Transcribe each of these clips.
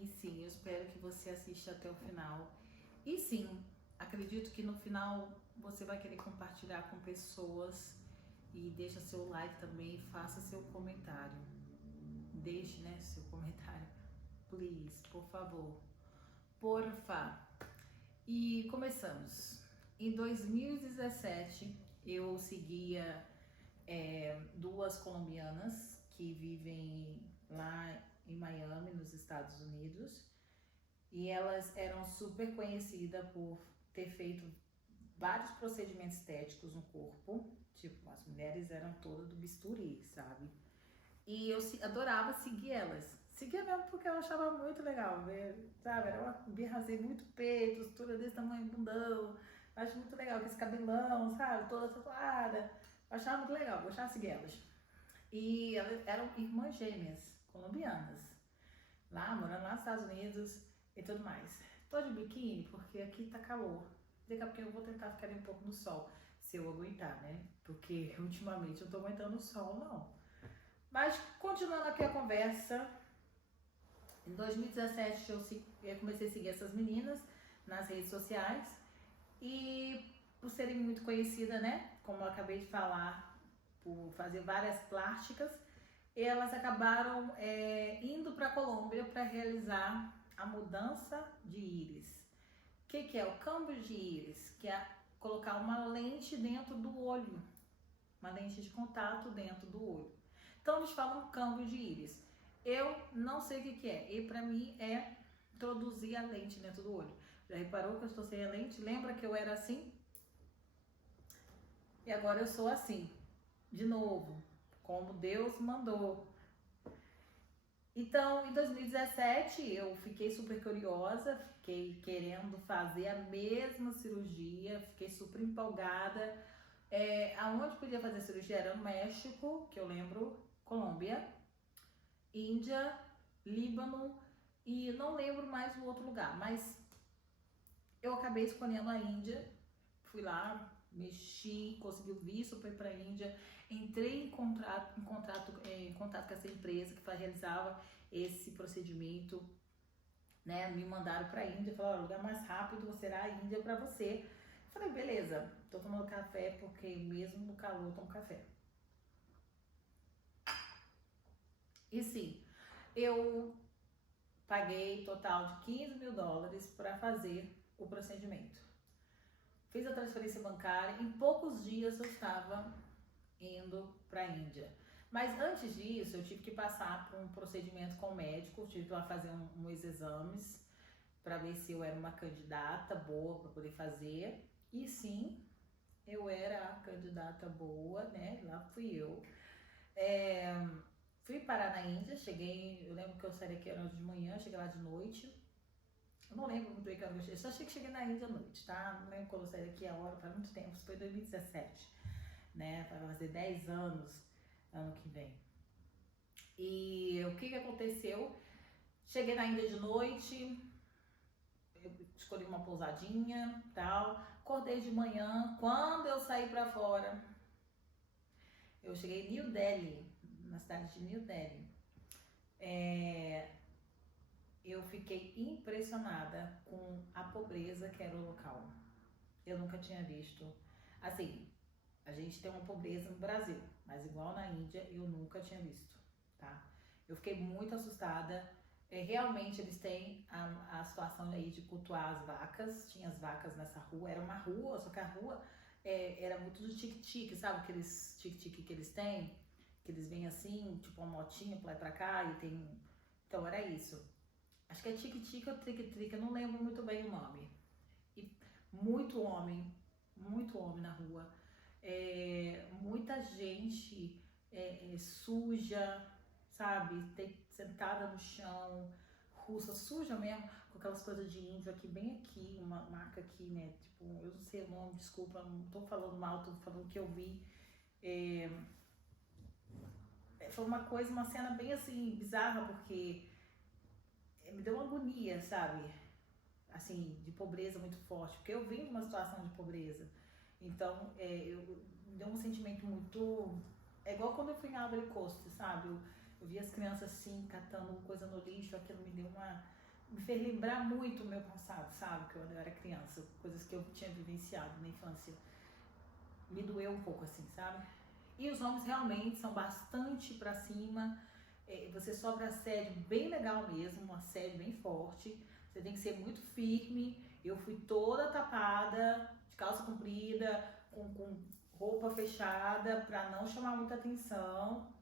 E sim, eu espero que você assista até o final. E sim, acredito que no final você vai querer compartilhar com pessoas e deixa seu like também, faça seu comentário. Deixe, né, seu comentário. Please, por favor. Porfa. E começamos. Em 2017, eu seguia duas colombianas que vivem lá em Miami, nos Estados Unidos, e elas eram super conhecidas por ter feito vários procedimentos estéticos no corpo, tipo, as mulheres eram todas do bisturi, sabe? E eu adorava seguir elas. Seguia mesmo porque eu achava muito legal ver, sabe? Era uma birrazei muito peito, estrutura desse tamanho, bundão. Eu acho muito legal, com esse cabelão, sabe? Toda tatuada. Eu achava muito legal, gostava de seguir elas. E elas eram irmãs gêmeas, colombianas. Lá, morando lá nos Estados Unidos e tudo mais. Tô de biquíni porque aqui tá calor. Daqui a pouco eu vou tentar ficar um pouco no sol, se eu aguentar, né? Porque ultimamente eu tô aguentando o sol, não. Mas continuando aqui a conversa, em 2017 eu comecei a seguir essas meninas nas redes sociais e por serem muito conhecidas, né, como eu acabei de falar, por fazer várias plásticas, elas acabaram indo para a Colômbia para realizar a mudança de íris. O que é o câmbio de íris? Que é colocar uma lente dentro do olho, uma lente de contato dentro do olho. Então eles falam câmbio de íris. Eu não sei o que é. E para mim é introduzir a lente dentro do olho. Já reparou que eu estou sem a lente? Lembra que eu era assim? E agora eu sou assim. De novo. Como Deus mandou. Então, em 2017, eu fiquei super curiosa, fiquei querendo fazer a mesma cirurgia, fiquei super empolgada. Aonde podia fazer cirurgia era no México, que eu lembro, Colômbia, Índia, Líbano e não lembro mais o outro lugar, mas eu acabei escolhendo a Índia, fui lá, mexi, consegui o visto para ir para a Índia, entrei em contato com essa empresa que realizava esse procedimento, né? Me mandaram para a Índia, falaram, o lugar mais rápido será a Índia para você. Eu falei, beleza, tô tomando café porque mesmo no calor eu tomo café. E sim, eu paguei total de US$ 15.000 para fazer o procedimento. Fiz a transferência bancária, em poucos dias eu estava indo para a Índia. Mas antes disso, eu tive que passar por um procedimento com o médico, tive que lá fazer uns exames para ver se eu era uma candidata boa para poder fazer. E sim, eu era a candidata boa, né? Lá fui eu. Fui parar na Índia, cheguei, eu lembro que eu saí daqui era de manhã, cheguei lá de noite. Eu não lembro muito bem que hora eu cheguei, só achei que cheguei na Índia à noite, tá? Não lembro quando eu saí daqui a hora, faz muito tempo, isso foi em 2017, né? Vai fazer 10 anos ano que vem. E o que aconteceu? Cheguei na Índia de noite, eu escolhi uma pousadinha, tal, acordei de manhã, quando eu saí pra fora, eu cheguei em New Delhi, na cidade de New Delhi. Eu fiquei impressionada com a pobreza que era o local. Eu nunca tinha visto. Assim, a gente tem uma pobreza no Brasil, mas igual na Índia eu nunca tinha visto, tá? Eu fiquei muito assustada. Realmente eles têm a situação aí de cultuar as vacas. Tinha as vacas nessa rua, era uma rua, só que a rua era muito do tique-tique, sabe? Aqueles tique-tique que eles têm, que eles vêm assim, tipo uma motinha pra lá e pra cá e tem. Então era isso. Acho que é tique-tique ou trique-trique, eu não lembro muito bem o nome. E muito homem na rua. Muita gente suja, sabe? Sentada no chão, russa, suja mesmo, com aquelas coisas de índio aqui, bem aqui, uma marca aqui, né? Tipo, eu não sei o nome, desculpa, não tô falando mal, tô falando que eu vi. Foi uma coisa, uma cena bem assim, bizarra, porque me deu uma agonia, sabe? Assim, de pobreza muito forte, porque eu vim de uma situação de pobreza. Então, me deu um sentimento muito. É igual quando eu fui em Ivory Coast, sabe? Eu vi as crianças assim, catando coisa no lixo, aquilo me deu me fez lembrar muito o meu passado, sabe? Quando eu era criança, coisas que eu tinha vivenciado na infância. Me doeu um pouco assim, sabe? E os homens realmente são bastante pra cima. Você sofre assédio bem legal mesmo, um assédio bem forte. Você tem que ser muito firme. Eu fui toda tapada, de calça comprida, com roupa fechada, pra não chamar muita atenção,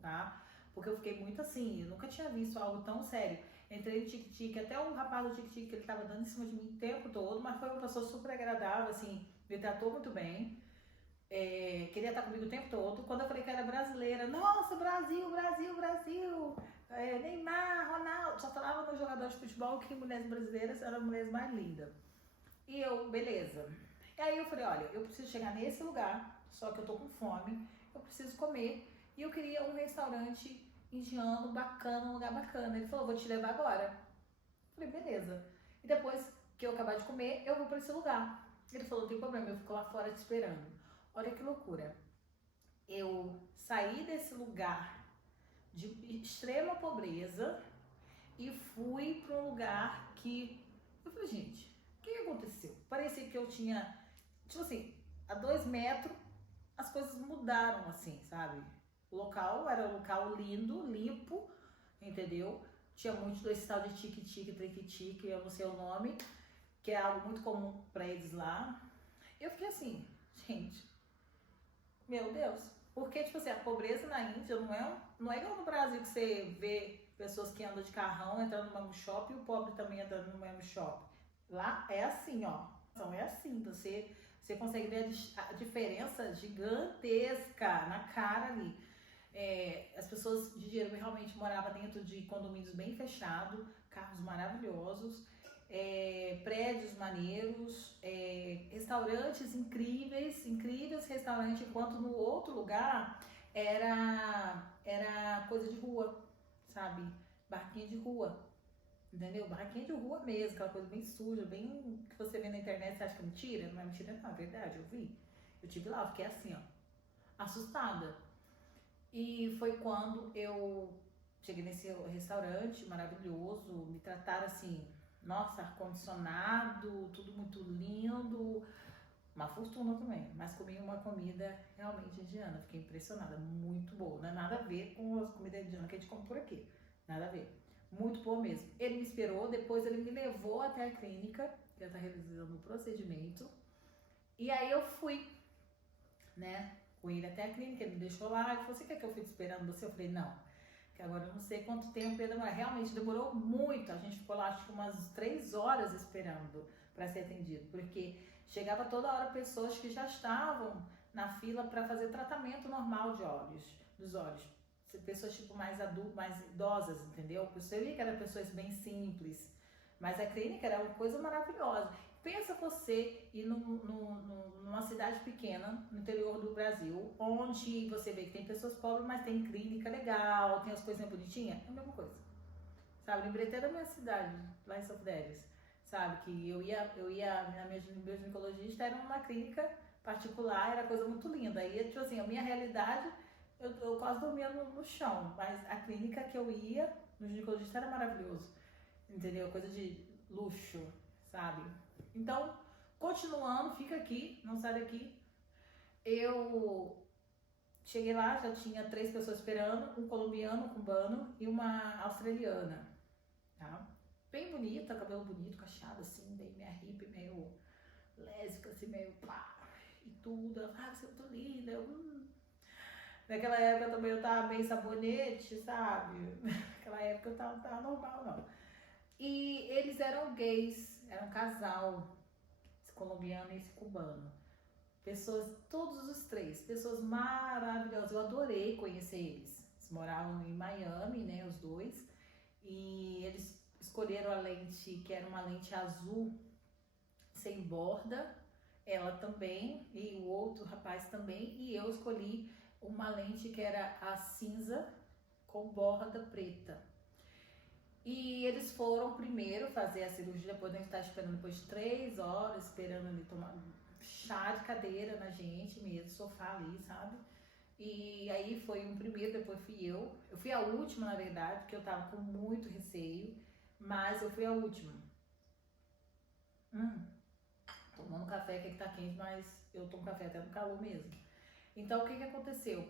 tá? Porque eu fiquei muito assim, eu nunca tinha visto algo tão sério. Entrei no tique-tique, até o rapaz do tique-tique, ele tava dando em cima de mim o tempo todo, mas foi uma pessoa super agradável, assim, me tratou muito bem. Queria estar comigo o tempo todo. Quando eu falei que era brasileira, nossa, Brasil, Brasil, Brasil, Neymar, Ronaldo, só falava nos jogadores de futebol que mulheres brasileiras eram as mulheres mais lindas. E eu, beleza. E aí eu falei, olha, eu preciso chegar nesse lugar, só que eu tô com fome, eu preciso comer. E eu queria um restaurante indiano bacana, um lugar bacana. Ele falou, vou te levar agora. Eu falei, beleza. E depois que eu acabar de comer, eu vou pra esse lugar. Ele falou, não tem problema, eu fico lá fora te esperando. Olha que loucura. Eu saí desse lugar de extrema pobreza e fui para um lugar que... Eu falei, gente, o que aconteceu? Parecia que eu tinha... Tipo assim, a 2 metros, as coisas mudaram assim, sabe? O local era um local lindo, limpo, entendeu? Tinha muito desse tal de tique-tique, trique-tique, eu não sei o nome, que é algo muito comum para eles lá. Eu fiquei assim, gente... Meu Deus. Porque, tipo assim, a pobreza na Índia não é igual no Brasil que você vê pessoas que andam de carrão entrando no mesmo shopping e o pobre também andando no mesmo shopping. Lá é assim, ó. Então é assim, você consegue ver a diferença gigantesca na cara ali. As pessoas de dinheiro realmente moravam dentro de condomínios bem fechados, carros maravilhosos, prédios maneiros, restaurantes incríveis, incríveis restaurantes, enquanto no outro lugar era coisa de rua, sabe? Barraquinha de rua, entendeu? Barraquinha de rua mesmo, aquela coisa bem suja, bem que você vê na internet, você acha que é mentira? Não é mentira não, é verdade, eu vi. Eu tive lá, eu fiquei assim, ó, assustada. E foi quando eu cheguei nesse restaurante maravilhoso, me trataram assim, nossa, ar-condicionado, tudo muito lindo, uma fortuna também, mas comi uma comida realmente indiana, fiquei impressionada, muito boa, não é nada a ver com as comidas indianas que a gente come por aqui, nada a ver, muito boa mesmo. Ele me esperou, depois ele me levou até a clínica, que ele tá realizando o procedimento, e aí eu fui, né, com ele até a clínica, ele me deixou lá, ele falou, você quer que eu fique esperando você? Eu falei, não, que agora eu não sei quanto tempo ia demorar, realmente demorou muito, a gente ficou lá acho que umas 3 horas esperando para ser atendido, porque chegava toda hora pessoas que já estavam na fila para fazer tratamento normal de olhos, dos olhos, pessoas tipo mais adultas, mais idosas, entendeu? Eu vi que eram pessoas bem simples, mas a clínica era uma coisa maravilhosa. Pensa você ir numa cidade pequena, no interior do Brasil, onde você vê que tem pessoas pobres, mas tem clínica legal, tem as coisinhas bonitinhas, é a mesma coisa. Sabe, lembrei até da minha cidade, lá em São Fidélis, sabe, que meu ginecologista era uma clínica particular, era coisa muito linda. Aí, tipo assim, a minha realidade, eu quase dormia no chão, mas a clínica que eu ia, no ginecologista era maravilhoso, entendeu? Coisa de luxo, sabe? Então, continuando, fica aqui, não sai daqui. Eu cheguei lá, já tinha 3 pessoas esperando, um colombiano, um cubano e uma australiana, tá? Bem bonita, cabelo bonito, cacheado assim, bem minha hippie, meio lésbica, assim, meio pá, e tudo. Ela fala, você é muito linda, Naquela época também eu tava bem sabonete, sabe? Naquela época eu tava normal, não. E eles eram gays, era um casal, esse colombiano e esse cubano. Pessoas, todos os 3, pessoas maravilhosas, eu adorei conhecer eles. Eles moravam em Miami, né, os 2, e eles escolheram a lente, que era uma lente azul, sem borda, ela também, e o outro rapaz também, e eu escolhi uma lente que era a cinza com borda preta. E eles foram primeiro fazer a cirurgia, depois a gente tá esperando depois de 3 horas, esperando ele tomar chá de cadeira na gente mesmo, sofá ali, sabe? E aí foi um primeiro, depois fui eu. Eu fui a última, na verdade, porque eu tava com muito receio. mas eu fui a última. Tomando café, que tá quente, mas eu tomo café até no calor mesmo. Então, o que aconteceu?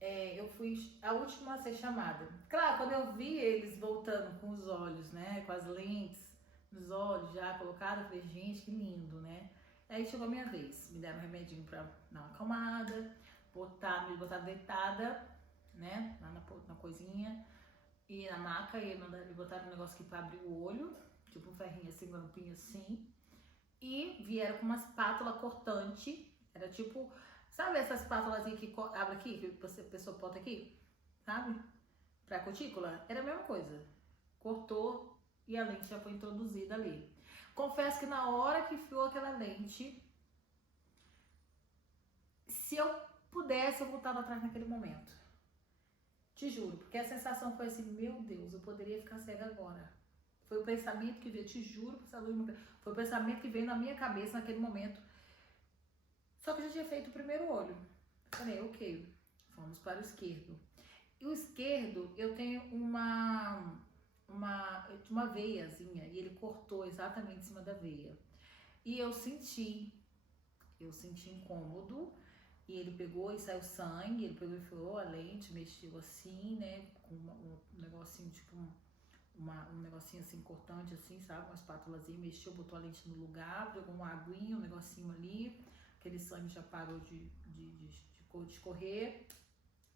Eu fui a última a ser chamada. Claro, quando eu vi eles voltando com os olhos, né, com as lentes nos olhos já colocadas, eu falei, gente, que lindo, né? Aí chegou a minha vez, me deram um remedinho pra dar uma acalmada, me botaram deitada, né, lá na coisinha, e na maca, e me botaram um negócio aqui pra abrir o olho, tipo um ferrinho assim, uma lampinha assim, e vieram com uma espátula cortante, era tipo, sabe essa espátula que abre aqui, que a pessoa bota aqui, sabe? Pra cutícula, era a mesma coisa, cortou e a lente já foi introduzida ali. Confesso que na hora que enfiou aquela lente, se eu pudesse, eu voltava atrás naquele momento. Te juro, porque a sensação foi assim, meu Deus, eu poderia ficar cega agora. Foi o pensamento que veio, te juro, foi o pensamento que veio na minha cabeça naquele momento. Só que eu já tinha feito o primeiro olho. Falei, ok, vamos para o esquerdo. E o esquerdo, eu tenho uma veiazinha, e ele cortou exatamente em cima da veia. E eu senti incômodo, e ele pegou e saiu sangue, ele pegou e enfiou a lente, mexeu assim, né, com um negocinho, tipo um negocinho assim, cortante assim, sabe, uma espátulazinha, mexeu, botou a lente no lugar, pegou uma aguinha, um negocinho ali, aquele sangue já parou de escorrer.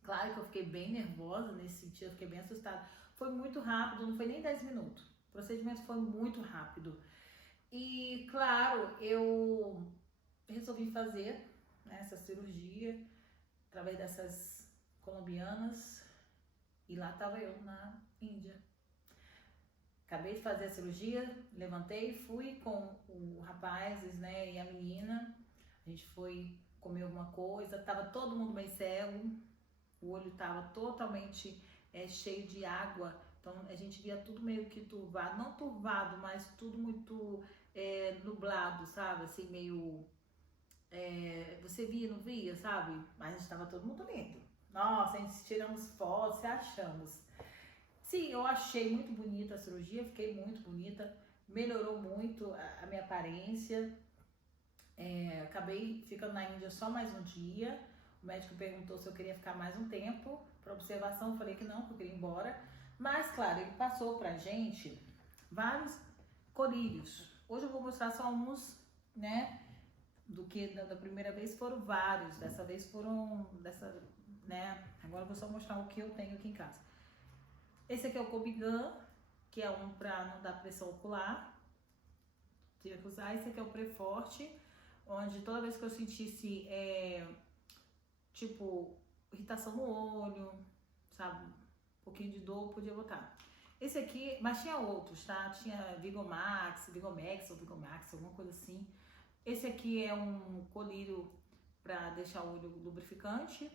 Claro que eu fiquei bem nervosa nesse sentido, eu fiquei bem assustada. Foi muito rápido, não foi nem 10 minutos. O procedimento foi muito rápido. E, claro, eu resolvi fazer, né, essa cirurgia através dessas colombianas. E lá estava eu, na Índia. Acabei de fazer a cirurgia, levantei, fui com o rapazes, né, e a menina. A gente foi comer alguma coisa, tava todo mundo bem cego. O olho estava totalmente cheio de água, então a gente via tudo meio que turvado, não turvado, mas tudo muito nublado, sabe? Assim, meio. Você via, não via, sabe? Mas a gente estava todo mundo lindo. Nossa, a gente tiramos fotos, achamos. Sim, eu achei muito bonita a cirurgia, fiquei muito bonita, melhorou muito a minha aparência. Acabei ficando na Índia só mais um dia. O médico perguntou se eu queria ficar mais um tempo para observação, eu falei que não, que eu queria ir embora. Mas, claro, ele passou pra gente vários colírios. Hoje eu vou mostrar só uns, né, do que da primeira vez foram vários, dessa vez foram, né, agora eu vou só mostrar o que eu tenho aqui em casa. Esse aqui é o Cobigan, que é um pra não dar pressão ocular, tive que usar. Esse aqui é o Preforte, onde toda vez que eu sentisse tipo, irritação no olho, sabe, um pouquinho de dor, podia botar. Esse aqui, mas tinha outros, tá? Tinha Vigomax, alguma coisa assim. Esse aqui é um colírio pra deixar o olho lubrificante.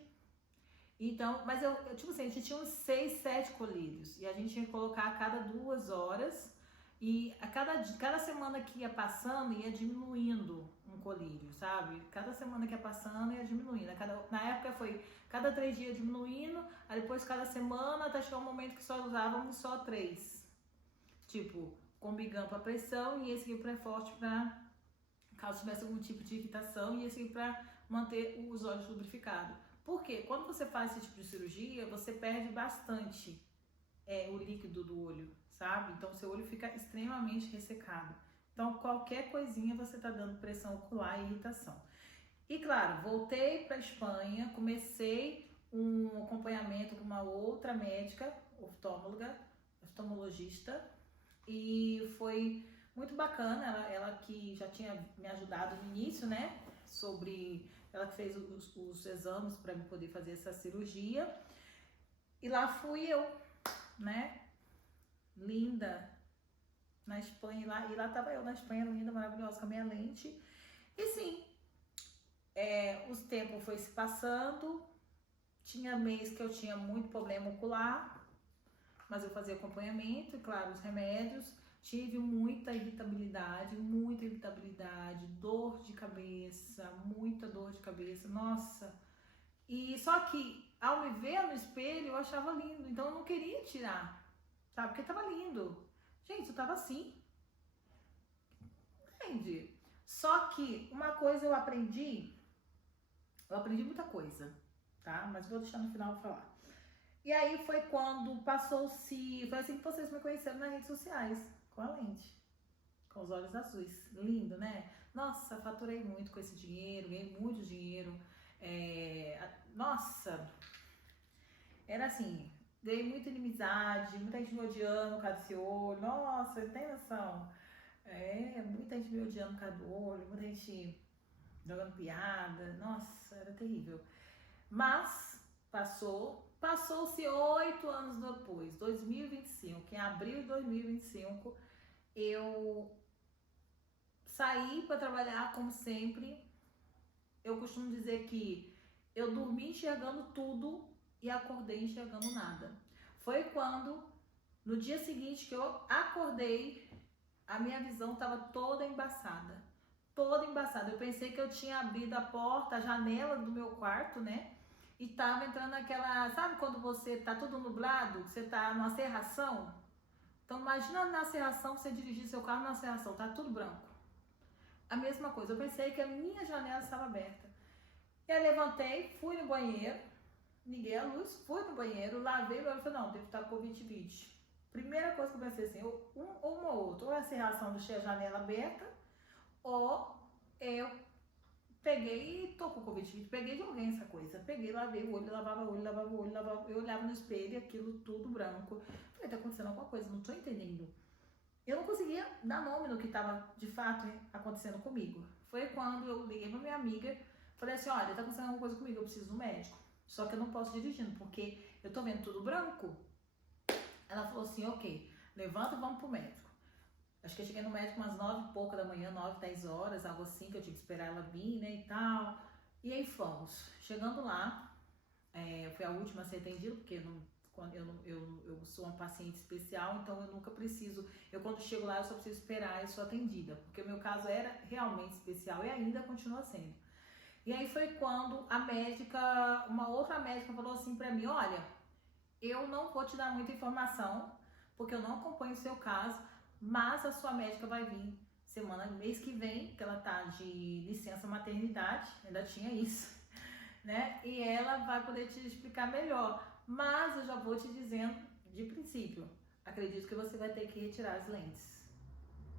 Então, mas tipo assim, a gente tinha uns 6, 7 colírios. E a gente tinha que colocar a cada 2 horas. E a cada semana que ia passando, ia diminuindo um colírio, sabe? Cada semana que ia passando, ia diminuindo. Na época foi cada 3 dias diminuindo, aí depois cada semana, até chegar um momento que só usávamos só 3. Tipo, Combigam pra pressão e esse aqui pra forte pra caso tivesse algum tipo de irritação, e esse aqui pra manter os olhos lubrificados. Por quê? Quando você faz esse tipo de cirurgia, você perde bastante o líquido do olho, sabe? Então, seu olho fica extremamente ressecado. Então, qualquer coisinha você tá dando pressão ocular e irritação. E, claro, voltei pra Espanha, comecei um acompanhamento com uma outra médica, oftalmologista, e foi muito bacana. Ela que já tinha me ajudado no início, né? Ela que fez os exames para me poder fazer essa cirurgia. E lá fui eu, né? Linda, na Espanha. E lá tava eu na Espanha, linda, maravilhosa, com a minha lente. E sim, os tempos foi se passando. Tinha mês que eu tinha muito problema ocular, mas eu fazia acompanhamento e, claro, os remédios. Tive muita irritabilidade, dor de cabeça, muita dor de cabeça, nossa. E só que, ao me ver no espelho, eu achava lindo, então eu não queria tirar, sabe? Porque tava lindo. Gente, Gente, eu tava assim. Entendi. Só que uma coisa eu aprendi muita coisa, tá? Mas vou deixar no final pra falar. E aí foi quando passou-se, foi assim que vocês me conheceram nas redes sociais, com a lente, com os olhos azuis. Lindo, né? Nossa, faturei muito com esse dinheiro, ganhei muito dinheiro. Nossa, era assim, ganhei muita inimizade, muita gente me odiando por causa desse olho. Nossa, tem noção? Muita gente me odiando por causa do olho, muita gente jogando piada. Nossa, era terrível. Mas passou-se 8 anos depois, 2025, em abril de 2025, eu saí para trabalhar como sempre. Eu costumo dizer que eu dormi enxergando tudo e acordei enxergando nada. Foi quando, no dia seguinte que eu acordei, a minha visão estava toda embaçada. Toda embaçada. Eu pensei que eu tinha abrido a porta, a janela do meu quarto, né? E tava entrando naquela... Sabe quando você tá tudo nublado? Você tá numa serração? Então imagina na serração, você dirigir seu carro na serração, tá tudo branco. A mesma coisa. Eu pensei que a minha janela estava aberta. E aí levantei, fui no banheiro, liguei a luz, fui no banheiro, lavei meu olho e falei, não, devo estar com Covid-20. Primeira coisa que eu pensei assim, uma ou outra, ou é a serração deixei a janela aberta, ou eu peguei e tô com Covid-20, peguei de alguém essa coisa, peguei, lavei o olho, lavava o olho, eu olhava no espelho e aquilo tudo branco. Falei, tá acontecendo alguma coisa, não tô entendendo. Eu não conseguia dar nome no que tava de fato acontecendo comigo. Foi quando eu liguei pra minha amiga, falei assim, olha, tá acontecendo alguma coisa comigo, eu preciso do médico. Só que eu não posso dirigindo, porque eu tô vendo tudo branco. Ela falou assim, ok, levanta e vamos pro médico. Acho que eu cheguei no médico umas 9 e pouca da manhã, 9, 10 horas, algo assim, que eu tinha que esperar ela vir, né, e tal. E aí fomos. Chegando lá, eu fui a última a ser atendida, porque eu sou uma paciente especial, então eu nunca preciso, quando chego lá eu só preciso esperar e sou atendida, porque o meu caso era realmente especial e ainda continua sendo. E aí foi quando uma outra médica falou assim pra mim, olha, eu não vou te dar muita informação, porque eu não acompanho o seu caso, mas a sua médica vai vir mês que vem, que ela tá de licença maternidade, ainda tinha isso, né? E ela vai poder te explicar melhor. Mas eu já vou te dizendo de princípio, acredito que você vai ter que retirar as lentes.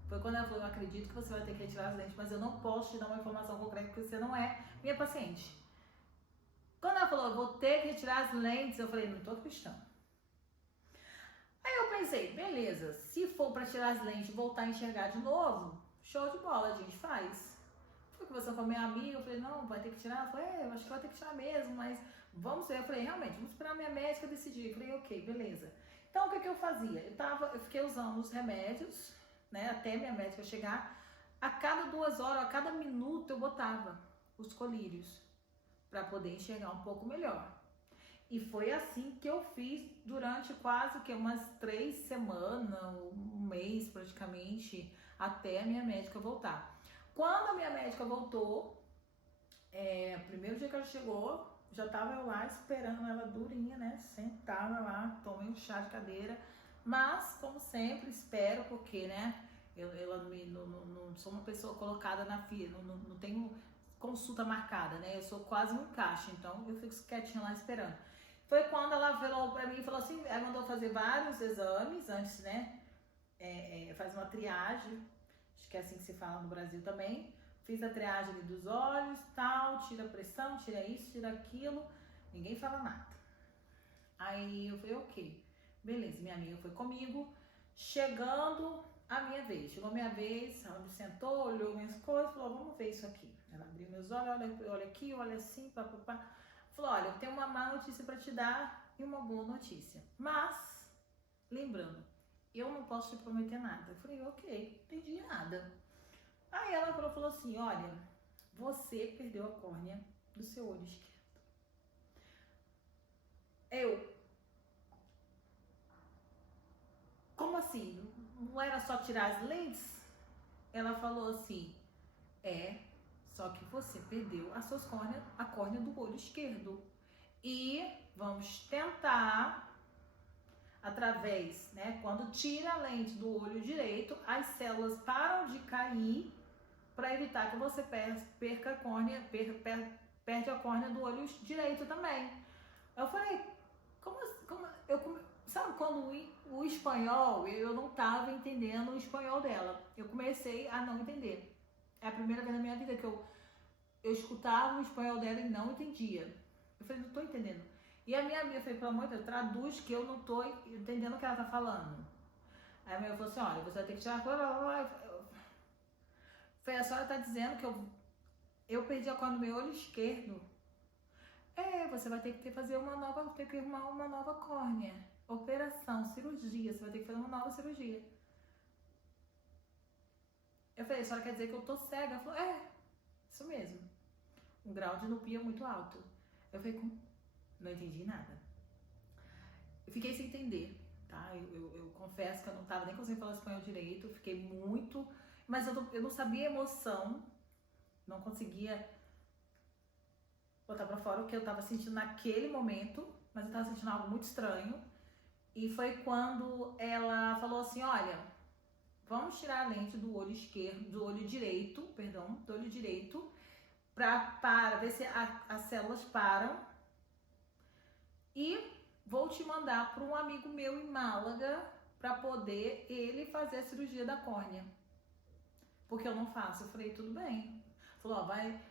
Foi quando ela falou, eu acredito que você vai ter que retirar as lentes, mas eu não posso te dar uma informação concreta porque você não é minha paciente. Quando ela falou, eu vou ter que retirar as lentes, eu falei, não tô acreditando. Aí eu pensei, beleza, se for pra tirar as lentes e voltar a enxergar de novo, show de bola, a gente faz. Fui conversando com a minha amiga, eu falei, não, vai ter que tirar? Ela falou, eu acho que vai ter que tirar mesmo, mas vamos ver. Eu falei, realmente, vamos esperar a minha médica decidir. Eu falei, ok, beleza. Então, o que eu fazia? Eu fiquei usando os remédios, né, até minha médica chegar. A cada 2 horas, a cada minuto, eu botava os colírios para poder enxergar um pouco melhor. E foi assim que eu fiz durante quase que umas 3 semanas, um mês praticamente, até a minha médica voltar. Quando a minha médica voltou, primeiro dia que ela chegou, já tava eu lá esperando ela durinha, né? Sentada lá, tomei um chá de cadeira. Mas, como sempre, espero, porque, né? Eu não sou uma pessoa colocada na fila, não tenho consulta marcada, né? Eu sou quase um encaixe, então eu fico quietinha lá esperando. Foi quando ela falou pra mim e falou assim, ela mandou fazer vários exames antes, né? Faz uma triagem, acho que é assim que se fala no Brasil também. Fiz a triagem ali dos olhos, tal, tira a pressão, tira isso, tira aquilo, ninguém fala nada. Aí eu falei, ok, beleza, minha amiga foi comigo, chegando a minha vez. Chegou a minha vez, ela me sentou, olhou minhas coisas, falou, vamos ver isso aqui. Ela abriu meus olhos, olha aqui, olha assim, papapá. Falou, olha, eu tenho uma má notícia pra te dar e uma boa notícia. Mas, lembrando, eu não posso te prometer nada. Eu falei, ok, não entendi nada. Aí ela falou assim, olha, você perdeu a córnea do seu olho esquerdo. Como assim? Não era só tirar as lentes? Ela falou assim, só que você perdeu a córnea do olho esquerdo. E vamos tentar através, né? Quando tira a lente do olho direito, as células param de cair para evitar que você perca a córnea, perde a córnea do olho direito também. Eu falei, sabe quando o espanhol, eu não tava entendendo o espanhol dela. Eu comecei a não entender. É a primeira vez na minha vida que eu escutava o espanhol dela e não entendia. Eu falei, não tô entendendo. E a minha amiga falou, pelo amor de Deus, traduz que eu não tô entendendo o que ela tá falando. Aí a minha amiga falou assim, olha, você vai ter que tirar... Falei, a senhora tá dizendo que eu perdi a cor no meu olho esquerdo. Você vai ter que fazer uma nova córnea. Operação, cirurgia, você vai ter que fazer uma nova cirurgia. Eu falei, a senhora quer dizer que eu tô cega? Ela falou, isso mesmo. Um grau de miopia muito alto. Eu falei, não entendi nada. Eu fiquei sem entender, tá? Eu confesso que eu não tava nem conseguindo falar espanhol direito, fiquei muito... Mas eu não sabia a emoção, não conseguia botar pra fora o que eu tava sentindo naquele momento, mas eu tava sentindo algo muito estranho. E foi quando ela falou assim, olha, vamos tirar a lente do olho esquerdo, do olho direito, para ver se as células param. E vou te mandar para um amigo meu em Málaga para poder ele fazer a cirurgia da córnea. Porque eu não faço. Eu falei, tudo bem. Falou, vai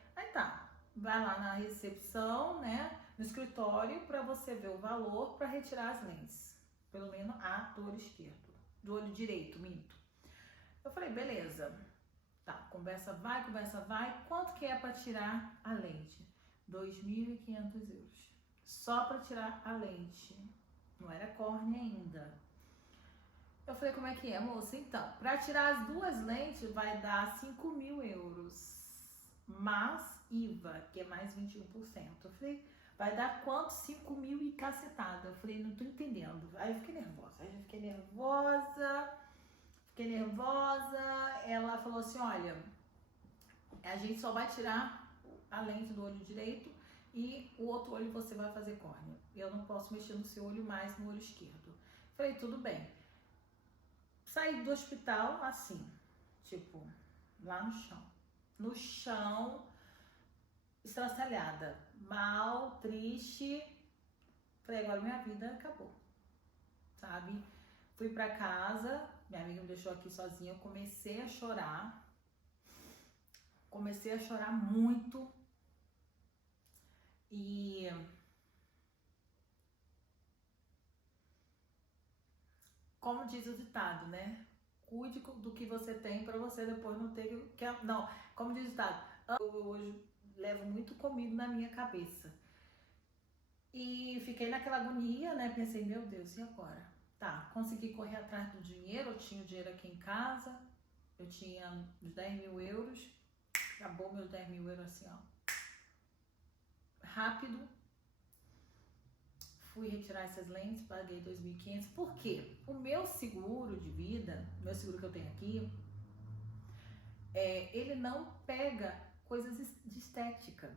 lá na recepção, né, no escritório para você ver o valor para retirar as lentes. Pelo menos a do olho esquerdo, do olho direito, minto. Eu falei, beleza. Tá, conversa vai. Quanto que é para tirar a lente? 2.500 euros. Só para tirar a lente. Não era córnea ainda. Eu falei, como é que é, moça? Então, para tirar as duas lentes vai dar 5.000 euros. Mas IVA, que é mais 21%. Eu falei, vai dar quanto? 5.000 e cacetada. Eu falei, não tô entendendo. Aí eu fiquei nervosa. Ela falou assim, olha, a gente só vai tirar a lente do olho direito e o outro olho você vai fazer córnea. Eu não posso mexer no seu olho mais, no olho esquerdo. Falei, tudo bem. Saí do hospital assim, tipo, lá no chão. No chão, estraçalhada, mal, triste. Falei, agora minha vida acabou, sabe? Fui pra casa, minha amiga me deixou aqui sozinha, eu comecei a chorar muito. E como diz o ditado, né? Cuide do que você tem para você depois não ter que... Não, como diz o ditado, eu hoje levo muito comigo na minha cabeça. E fiquei naquela agonia, né? Pensei, meu Deus, e agora? Tá, consegui correr atrás do dinheiro, eu tinha o dinheiro aqui em casa, eu tinha uns 10.000 euros, acabou meus 10.000 euros assim, ó. Rápido. Fui retirar essas lentes, paguei 2.500. Por quê? O meu seguro de vida, meu seguro que eu tenho aqui, ele não pega coisas de estética.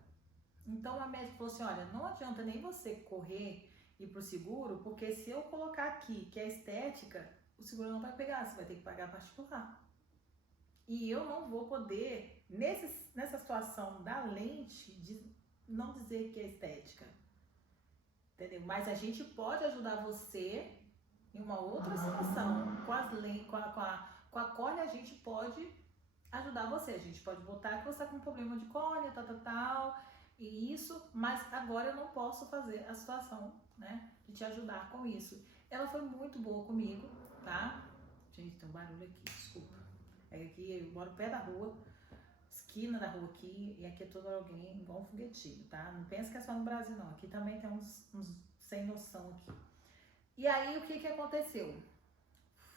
Então a médica falou assim, olha, não adianta nem você correr e ir pro seguro, porque se eu colocar aqui que é estética, o seguro não vai pegar, você vai ter que pagar particular. E eu não vou poder, nessa situação da lente, de não dizer que é estética. Entendeu? Mas a gente pode ajudar você em uma outra situação. Com a córnea, a gente pode ajudar você. A gente pode botar que você está com problema de córnea, e isso, mas agora eu não posso fazer a situação, né, de te ajudar com isso. Ela foi muito boa comigo, tá? Gente, tem um barulho aqui, desculpa. Aqui eu moro perto da rua, esquina da rua aqui, e aqui é todo alguém igual um foguetinho, tá? Não pensa que é só no Brasil, não. Aqui também tem uns sem noção aqui. E aí, o que aconteceu?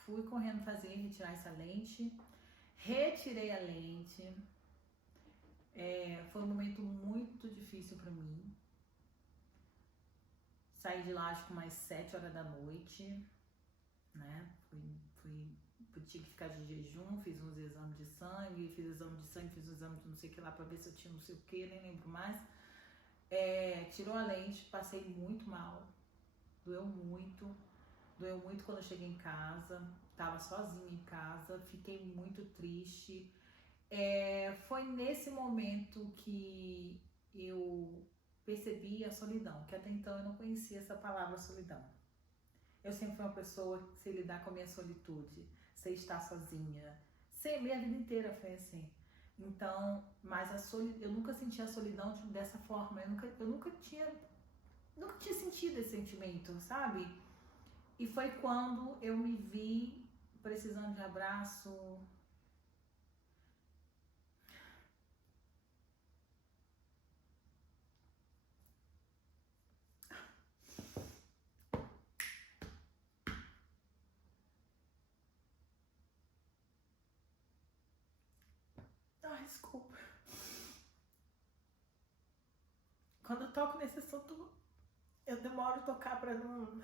Fui correndo retirar essa lente, retirei a lente. Foi um momento muito difícil pra mim. Saí de lá, acho que umas 7 horas da noite, né? Tive que ficar de jejum, fiz uns exames de sangue, fiz um exame de não sei o que lá pra ver se eu tinha não sei o que, nem lembro mais. Tirou a lente, passei muito mal, doeu muito. Doeu muito quando eu cheguei em casa, tava sozinha em casa, fiquei muito triste. Foi nesse momento que eu percebi a solidão, que até então eu não conhecia essa palavra solidão. Eu sempre fui uma pessoa que sei lidar com a minha solitude, sei estar sozinha. Minha vida inteira foi assim. Então, mas eu nunca senti a solidão dessa forma. Eu nunca tinha sentido esse sentimento, sabe? E foi quando eu me vi precisando de abraço. Ai, desculpa. Quando eu toco nesse assunto, eu demoro a tocar pra não.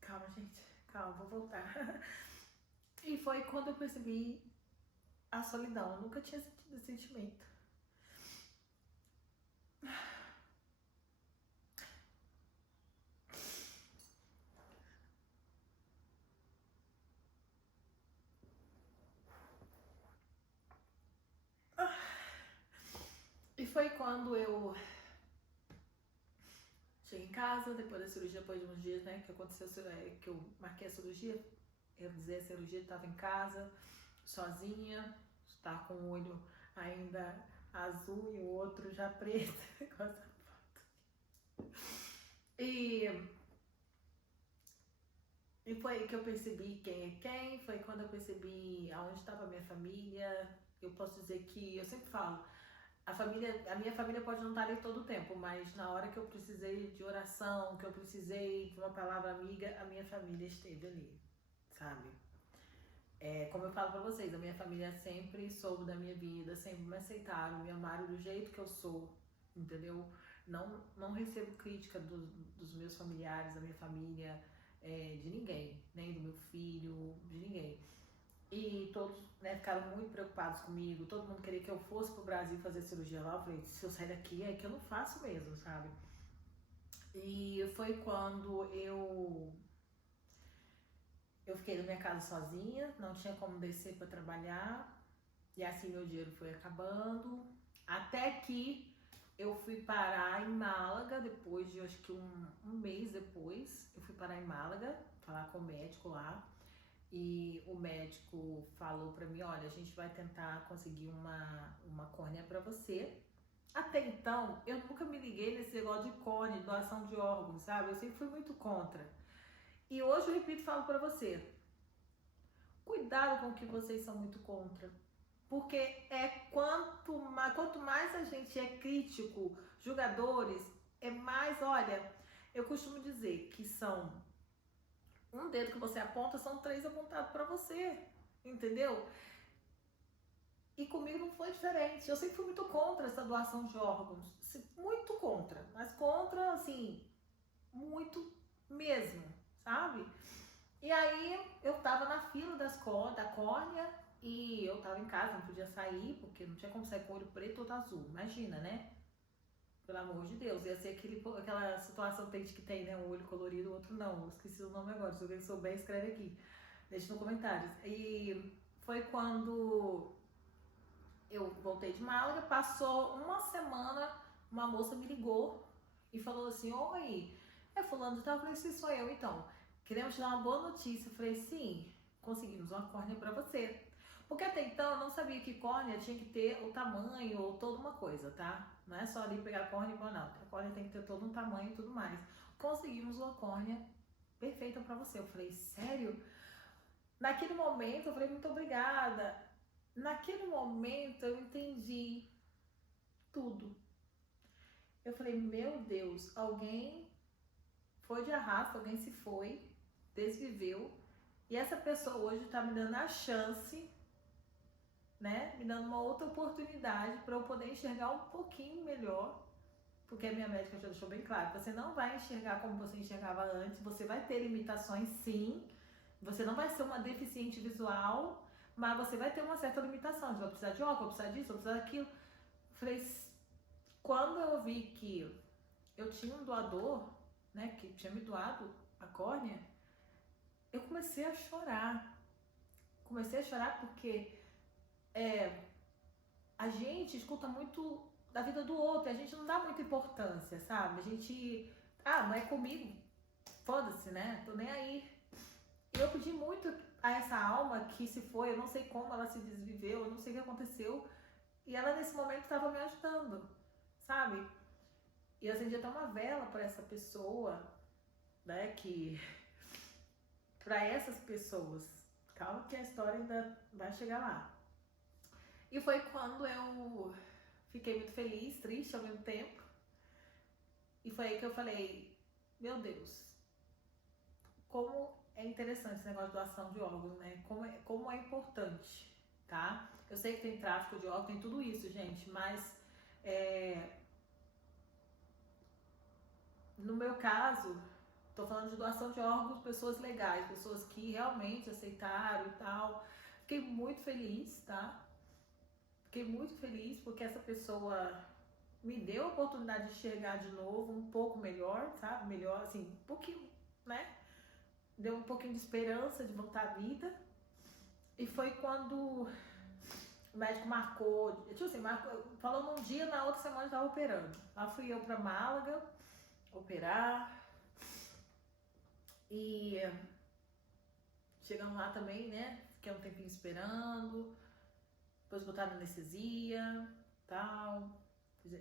Calma, gente. Calma, vou voltar. E foi quando eu percebi a solidão. Eu nunca tinha sentido esse sentimento. E foi quando eu cheguei em casa, depois da cirurgia, depois de uns dias, né, que aconteceu, que eu marquei a cirurgia, eu dizer a cirurgia, estava em casa, sozinha, estava com o olho ainda azul e o outro já preto, com essa foto. E foi aí que eu percebi quem é quem, foi quando eu percebi aonde estava a minha família. Eu posso dizer que, eu sempre falo, a minha família pode não estar ali todo o tempo, mas na hora que eu precisei de oração, que eu precisei de uma palavra amiga, a minha família esteve ali, sabe? Como eu falo pra vocês, a minha família sempre soube da minha vida, sempre me aceitaram, me amaram do jeito que eu sou, entendeu? Não recebo crítica dos meus familiares, da minha família, de ninguém, nem do meu filho, de ninguém. E todos, né, ficaram muito preocupados comigo, todo mundo queria que eu fosse pro Brasil fazer cirurgia lá. Eu falei, se eu sair daqui é que eu não faço mesmo, sabe? E foi quando eu fiquei na minha casa sozinha, não tinha como descer para trabalhar, e assim meu dinheiro foi acabando, até que eu fui parar em Málaga, depois de acho que um mês depois, eu fui parar em Málaga, falar com o médico lá. E o médico falou pra mim, olha, a gente vai tentar conseguir uma córnea pra você. Até então, eu nunca me liguei nesse negócio de córnea, doação de órgãos, sabe? Eu sempre fui muito contra. E hoje eu repito e falo pra você, cuidado com o que vocês são muito contra. Porque quanto mais a gente é crítico, julgadores, é mais, olha, eu costumo dizer que são um dedo que você aponta, são 3 apontados para você, entendeu? E comigo não foi diferente. Eu sempre fui muito contra essa doação de órgãos, muito contra, mas contra, assim, muito mesmo, sabe? E aí eu tava na fila da córnea e eu tava em casa, não podia sair, porque não tinha como sair com o olho preto ou azul, imagina, né? Pelo amor de Deus, ia ser aquela situação que tem, né? Um olho colorido, o outro não. Eu esqueci o nome agora. Se alguém souber, escreve aqui. Deixa nos comentários. E foi quando eu voltei de Málaga, passou uma semana, uma moça me ligou e falou assim, oi, é fulano de tal. Eu falei, sim, sou eu, então. Queremos te dar uma boa notícia. Eu falei, sim, conseguimos uma córnea pra você. Porque até então eu não sabia que córnea tinha que ter o tamanho ou toda uma coisa, tá? Não é só ali pegar a córnea e pôr, não. A córnea tem que ter todo um tamanho e tudo mais. Conseguimos uma córnea perfeita pra você. Eu falei, sério? Naquele momento eu falei, muito obrigada. Naquele momento eu entendi tudo. Eu falei, meu Deus, alguém foi de arrasto, alguém se foi, desviveu, e essa pessoa hoje tá me dando a chance, né? Me dando uma outra oportunidade para eu poder enxergar um pouquinho melhor, porque a minha médica já deixou bem claro, você não vai enxergar como você enxergava antes, você vai ter limitações sim, você não vai ser uma deficiente visual, mas você vai ter uma certa limitação. Você vai precisar de óculos, vai precisar disso, vai precisar daquilo. Falei, quando eu vi que eu tinha um doador, né, que tinha me doado a córnea, eu comecei a chorar. Comecei a chorar porque a gente escuta muito da vida do outro, a gente não dá muita importância, sabe? A gente, não é comigo, foda-se, né? Tô nem aí. Eu pedi muito a essa alma que se foi, eu não sei como ela se desviveu, eu não sei o que aconteceu, e ela nesse momento estava me ajudando, sabe? E eu acendi até uma vela para essa pessoa, né, para essas pessoas. Calma que a história ainda vai chegar lá. E foi quando eu fiquei muito feliz, triste ao mesmo tempo. E foi aí que eu falei, meu Deus, como é interessante esse negócio de doação de órgãos, né? Como é importante, tá? Eu sei que tem tráfico de órgãos, tem tudo isso, gente, mas no meu caso, tô falando de doação de órgãos, pessoas legais, pessoas que realmente aceitaram e tal. Fiquei muito feliz, tá? Fiquei muito feliz porque essa pessoa me deu a oportunidade de enxergar de novo um pouco melhor, sabe? Melhor, assim, um pouquinho, né? Deu um pouquinho de esperança de voltar à vida. E foi quando o médico marcou, tipo assim, falou num dia, na outra semana eu tava operando. Lá fui eu pra Málaga operar. E chegamos lá também, né? Fiquei um tempinho esperando. Depois botaram anestesia, tal.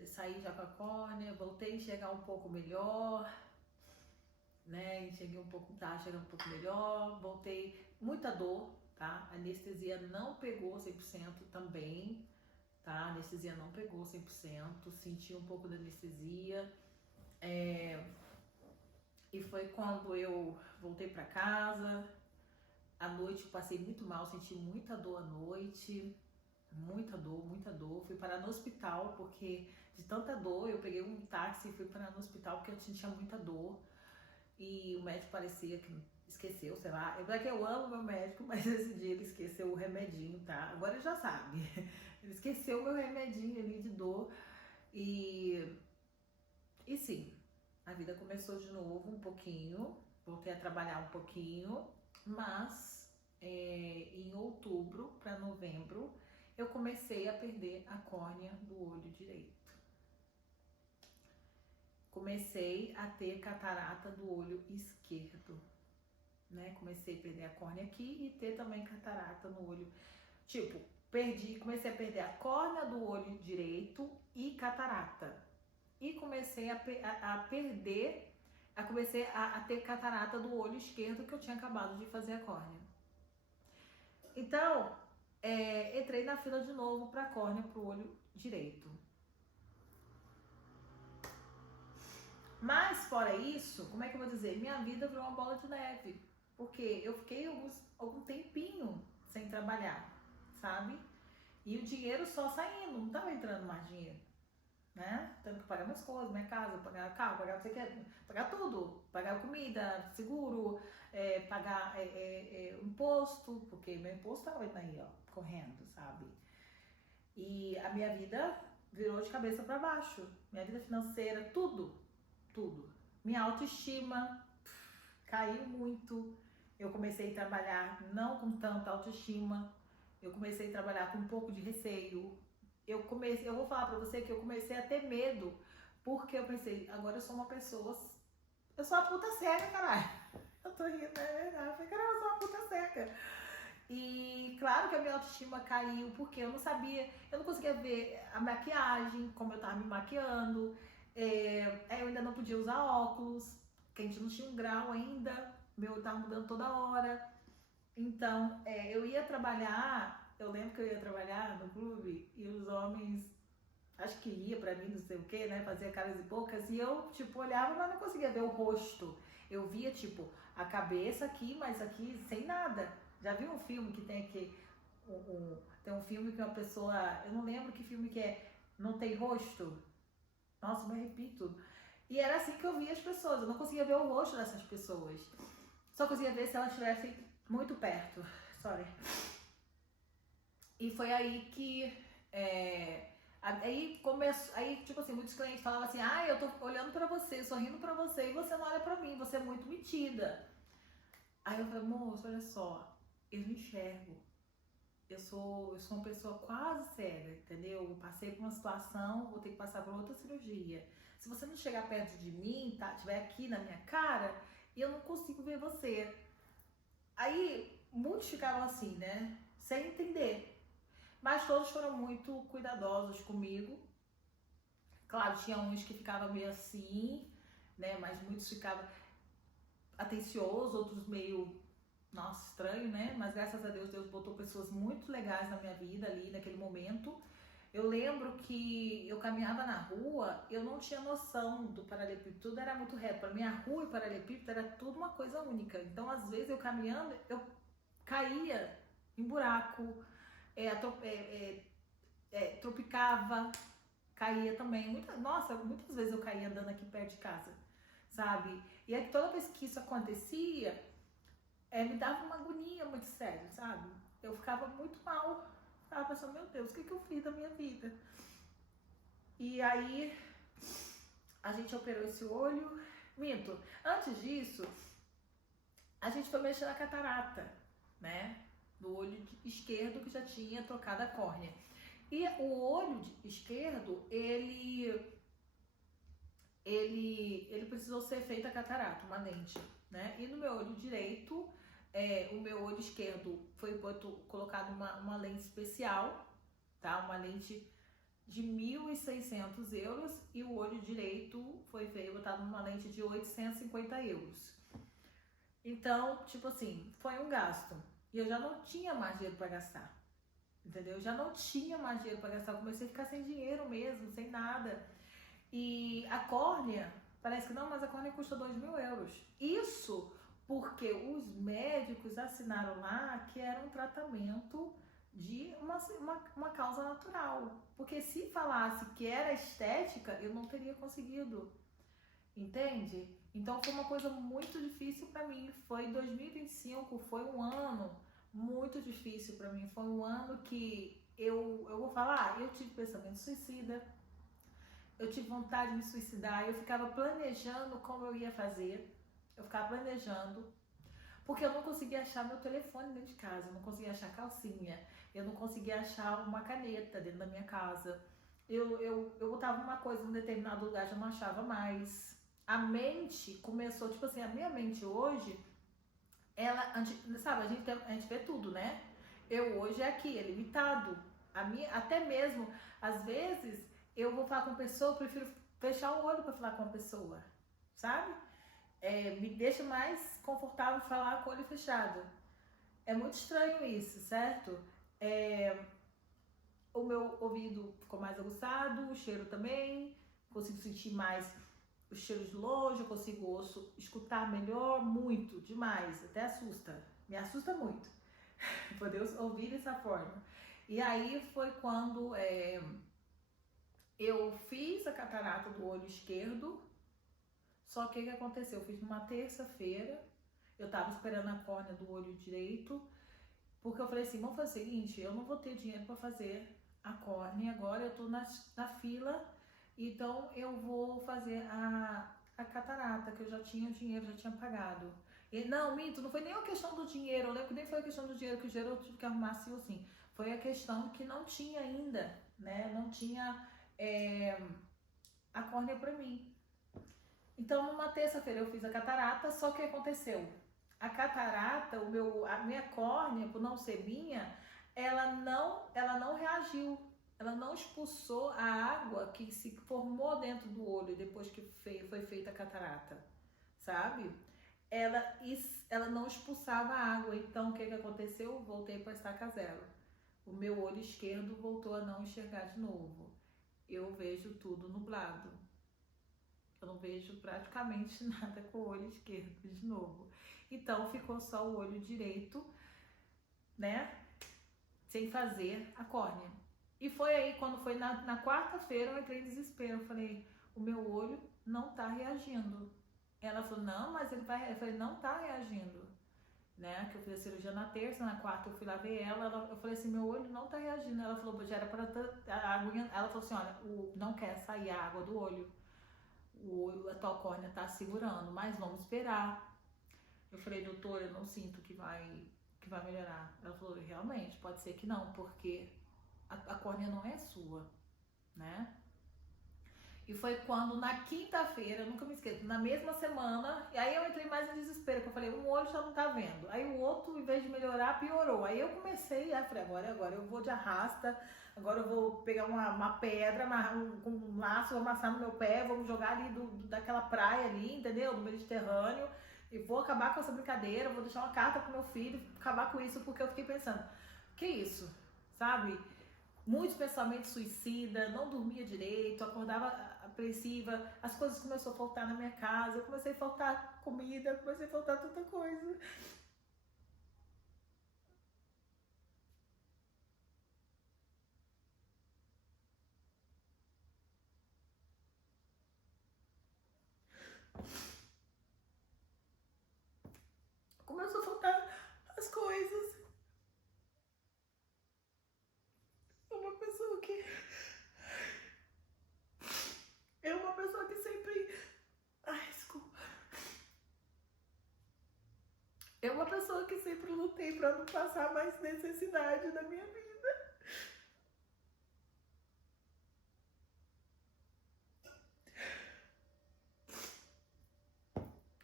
Saí já com a córnea, voltei a enxergar um pouco melhor, né? Enxerguei um pouco, tá chegando um pouco melhor. Voltei, muita dor, tá? A anestesia não pegou 100% também, tá? A anestesia não pegou 100%, senti um pouco da anestesia. E foi quando eu voltei pra casa. À noite eu passei muito mal, senti muita dor à noite. Muita dor, muita dor. Fui parar no hospital porque de tanta dor eu peguei um táxi e fui parar no hospital porque eu sentia muita dor. E o médico parecia que esqueceu, sei lá. É que eu amo meu médico, mas esse dia ele esqueceu o remedinho, tá? Agora ele já sabe. Ele esqueceu o meu remedinho ali de dor. E sim, a vida começou de novo um pouquinho. Voltei a trabalhar um pouquinho, mas em outubro para novembro eu comecei a perder a córnea do olho direito. Comecei a ter catarata do olho esquerdo, né? Comecei a perder a córnea aqui e ter também catarata no olho. Tipo, comecei a perder a córnea do olho direito e catarata. E comecei comecei a ter catarata do olho esquerdo que eu tinha acabado de fazer a córnea. Então, entrei na fila de novo para a córnea pro olho direito. Mas, fora isso, como é que eu vou dizer? Minha vida virou uma bola de neve. Porque eu fiquei algum tempinho sem trabalhar, sabe? E o dinheiro só saindo, não tava entrando mais dinheiro, né? Tendo que pagar minhas coisas, minha casa, pagar carro, pagar não sei o que, pagar tudo. Pagar comida, seguro, pagar imposto, porque meu imposto tava aí, ó, correndo, sabe? E a minha vida virou de cabeça para baixo. Minha vida financeira, tudo. Minha autoestima caiu muito. Eu comecei a trabalhar não com tanta autoestima. Eu comecei a trabalhar com um pouco de receio. Eu vou falar pra você que eu comecei a ter medo, porque eu pensei, agora eu sou uma pessoa, eu sou uma puta cega, caralho. Eu tô rindo, é verdade. Eu falei, caralho, eu sou uma puta cega. E claro que a minha autoestima caiu, porque eu não sabia, eu não conseguia ver a maquiagem, como eu tava me maquiando. Eu ainda não podia usar óculos, porque a gente não tinha um grau ainda, meu tava mudando toda hora. Então, eu ia trabalhar, eu lembro que eu ia trabalhar no clube e os homens, acho que ia pra mim, não sei o que, né, fazia caras e bocas, e eu, tipo, olhava, mas não conseguia ver o rosto. Eu via, tipo, a cabeça aqui, mas aqui sem nada. Já viu um filme que tem aqui, tem um filme que uma pessoa, eu não lembro que filme que é, não tem rosto? Nossa, me arrepio. E era assim que eu via as pessoas, eu não conseguia ver o rosto dessas pessoas. Só conseguia ver se elas estivessem muito perto. Sorry. E foi aí que aí começou, aí tipo assim, muitos clientes falavam assim, eu tô olhando pra você, sorrindo pra você e você não olha pra mim, você é muito metida. Aí eu falei, moço, olha só, eu não enxergo. Eu sou uma pessoa quase cega, entendeu? Eu passei por uma situação, vou ter que passar por outra cirurgia. Se você não chegar perto de mim, tá, estiver aqui na minha cara, eu não consigo ver você. Aí muitos ficavam assim, né? Sem entender. Mas todos foram muito cuidadosos comigo. Claro, tinha uns que ficavam meio assim, né? Mas muitos ficavam atenciosos, outros meio, nossa, estranho, né? Mas graças a Deus, Deus botou pessoas muito legais na minha vida ali, naquele momento. Eu lembro que eu caminhava na rua, eu não tinha noção do paralelepípedo, tudo era muito reto. Para mim, a rua e o paralelepípedo era tudo uma coisa única. Então, às vezes, eu caminhando, eu caía em buraco, tropicava, caía também. Muitas vezes eu caía andando aqui perto de casa, sabe? E aí, toda vez que isso acontecia, me dava uma agonia muito séria, sabe? Eu ficava muito mal. Ficava pensando, meu Deus, o que eu fiz da minha vida? E aí, a gente operou esse olho. Minto, antes disso, a gente foi mexer na catarata, né? Do olho esquerdo, que já tinha trocado a córnea. E o olho esquerdo, ele precisou ser feita a catarata, uma lente, né? E no meu olho direito, o meu olho esquerdo foi colocado uma lente especial, tá? Uma lente de 1.600 euros e o olho direito foi botado numa lente de 850 euros. Então, tipo assim, foi um gasto. E eu já não tinha mais dinheiro para gastar, entendeu? Eu já não tinha mais dinheiro para gastar. Eu comecei a ficar sem dinheiro mesmo, sem nada. E a córnea, parece que não, mas a córnea custa 2.000 euros. Isso porque os médicos assinaram lá que era um tratamento de uma causa natural. Porque se falasse que era estética, eu não teria conseguido. Entende? Então foi uma coisa muito difícil para mim. Foi 2025, foi um ano muito difícil para mim. Foi um ano que eu vou falar, eu tive pensamento suicida. Eu tive vontade de me suicidar, eu ficava planejando como eu ia fazer, eu ficava planejando, porque eu não conseguia achar meu telefone dentro de casa, eu não conseguia achar calcinha, eu não conseguia achar uma caneta dentro da minha casa, eu botava uma coisa em um determinado lugar, já não achava mais. A mente começou, tipo assim, a minha mente hoje, sabe, a gente vê tudo, né? Eu hoje é aqui, é limitado, até mesmo, às vezes, eu vou falar com uma pessoa, eu prefiro fechar o olho para falar com uma pessoa, sabe? Me deixa mais confortável falar com o olho fechado. É muito estranho isso, certo? O meu ouvido ficou mais aguçado, o cheiro também, consigo sentir mais os cheiros de longe, eu consigo escutar melhor, muito, demais, até assusta, me assusta muito poder ouvir dessa forma. E aí foi quando eu fiz a catarata do olho esquerdo, só que o que aconteceu? Eu fiz numa terça-feira, eu tava esperando a córnea do olho direito, porque eu falei assim, vamos fazer o seguinte, eu não vou ter dinheiro para fazer a córnea agora, eu tô na fila, então eu vou fazer a catarata, que eu já tinha o dinheiro, já tinha pagado. E, não, minto, não foi nem a questão do dinheiro, eu lembro que nem foi a questão do dinheiro, que o dinheiro eu tive que arrumar assim. Foi a questão que não tinha ainda, né, não tinha a córnea para mim. Então, numa terça-feira eu fiz a catarata, só que o que aconteceu? A catarata, a minha córnea, por não ser minha, ela não reagiu, ela não expulsou a água que se formou dentro do olho depois que foi feita a catarata, sabe? Ela não expulsava a água, então o que aconteceu? Voltei para estaca zero. O meu olho esquerdo voltou a não enxergar de novo. Eu vejo tudo nublado. Eu não vejo praticamente nada com o olho esquerdo de novo. Então ficou só o olho direito, né? Sem fazer a córnea. E foi aí, quando foi na quarta-feira, eu entrei em desespero. Eu falei, o meu olho não tá reagindo. Ela falou, não, mas ele vai. Eu falei, não tá reagindo. né? Que eu fiz a cirurgia na terça, na quarta eu fui lá ver ela, eu falei assim, meu olho não tá reagindo. Ela falou, já era pra a aguinha, ela falou assim, olha, não quer sair a água do olho, a tua córnea tá segurando, mas vamos esperar. Eu falei, doutora, eu não sinto que vai melhorar. Ela falou, realmente, pode ser que não, porque a córnea não é sua, né? E foi quando na quinta-feira, eu nunca me esqueço, na mesma semana, e aí eu entrei mais em desespero, porque eu falei, um olho já não tá vendo. Aí o outro, em vez de melhorar, piorou. Aí eu comecei, aí falei, agora eu vou de arrasta, agora eu vou pegar uma pedra, com um laço, vou amassar no meu pé, vamos jogar ali daquela praia ali, entendeu? Do Mediterrâneo, e vou acabar com essa brincadeira, vou deixar uma carta pro meu filho, acabar com isso, porque eu fiquei pensando, que isso, sabe? Muitos pensamentos suicidas, não dormia direito, acordava apreensiva, as coisas começaram a faltar na minha casa, comecei a faltar comida, comecei a faltar tanta coisa. Começou a faltar as coisas. Uma pessoa que. É uma pessoa que sempre. Ai, desculpa. É uma pessoa que sempre lutei pra não passar mais necessidade na minha vida.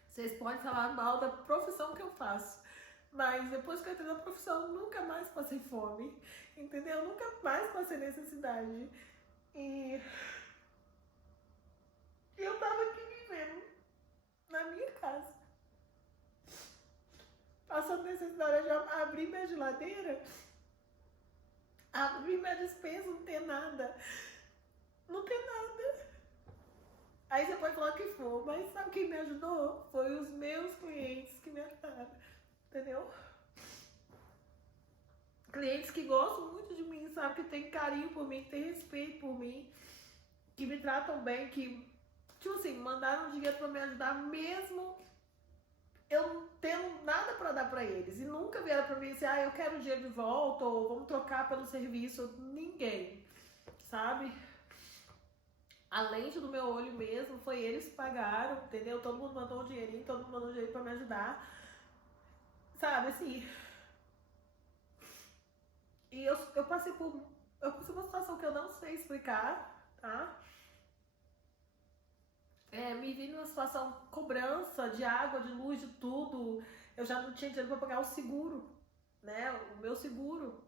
Vocês podem falar mal da profissão que eu faço, mas depois que eu entrei na profissão, eu nunca mais passei fome, entendeu? Eu nunca mais passei necessidade. E eu tava aqui vivendo na minha casa, passando necessidade de abrir minha geladeira, abrir minha despensa, não ter nada. Não tem nada. Aí você pode falar o que for, mas sabe quem me ajudou? Foi os meus clientes que me ajudaram, entendeu? Clientes que gostam muito de mim, sabe? Que tem carinho por mim, que tem respeito por mim, que me tratam bem, que, tipo assim, mandaram dinheiro pra me ajudar mesmo eu não tendo nada pra dar pra eles. E nunca vieram pra mim dizer, eu quero o dinheiro de volta, ou vamos trocar pelo serviço. Ninguém, sabe? A lente do meu olho mesmo, foi eles que pagaram, entendeu? Todo mundo mandou um dinheirinho, todo mundo mandou um dinheiro pra me ajudar. Sabe, assim. E eu passei por. Eu passei por uma situação que eu não sei explicar, tá? Me vi numa situação cobrança de água, de luz, de tudo. Eu já não tinha dinheiro pra pagar o seguro, né? O meu seguro,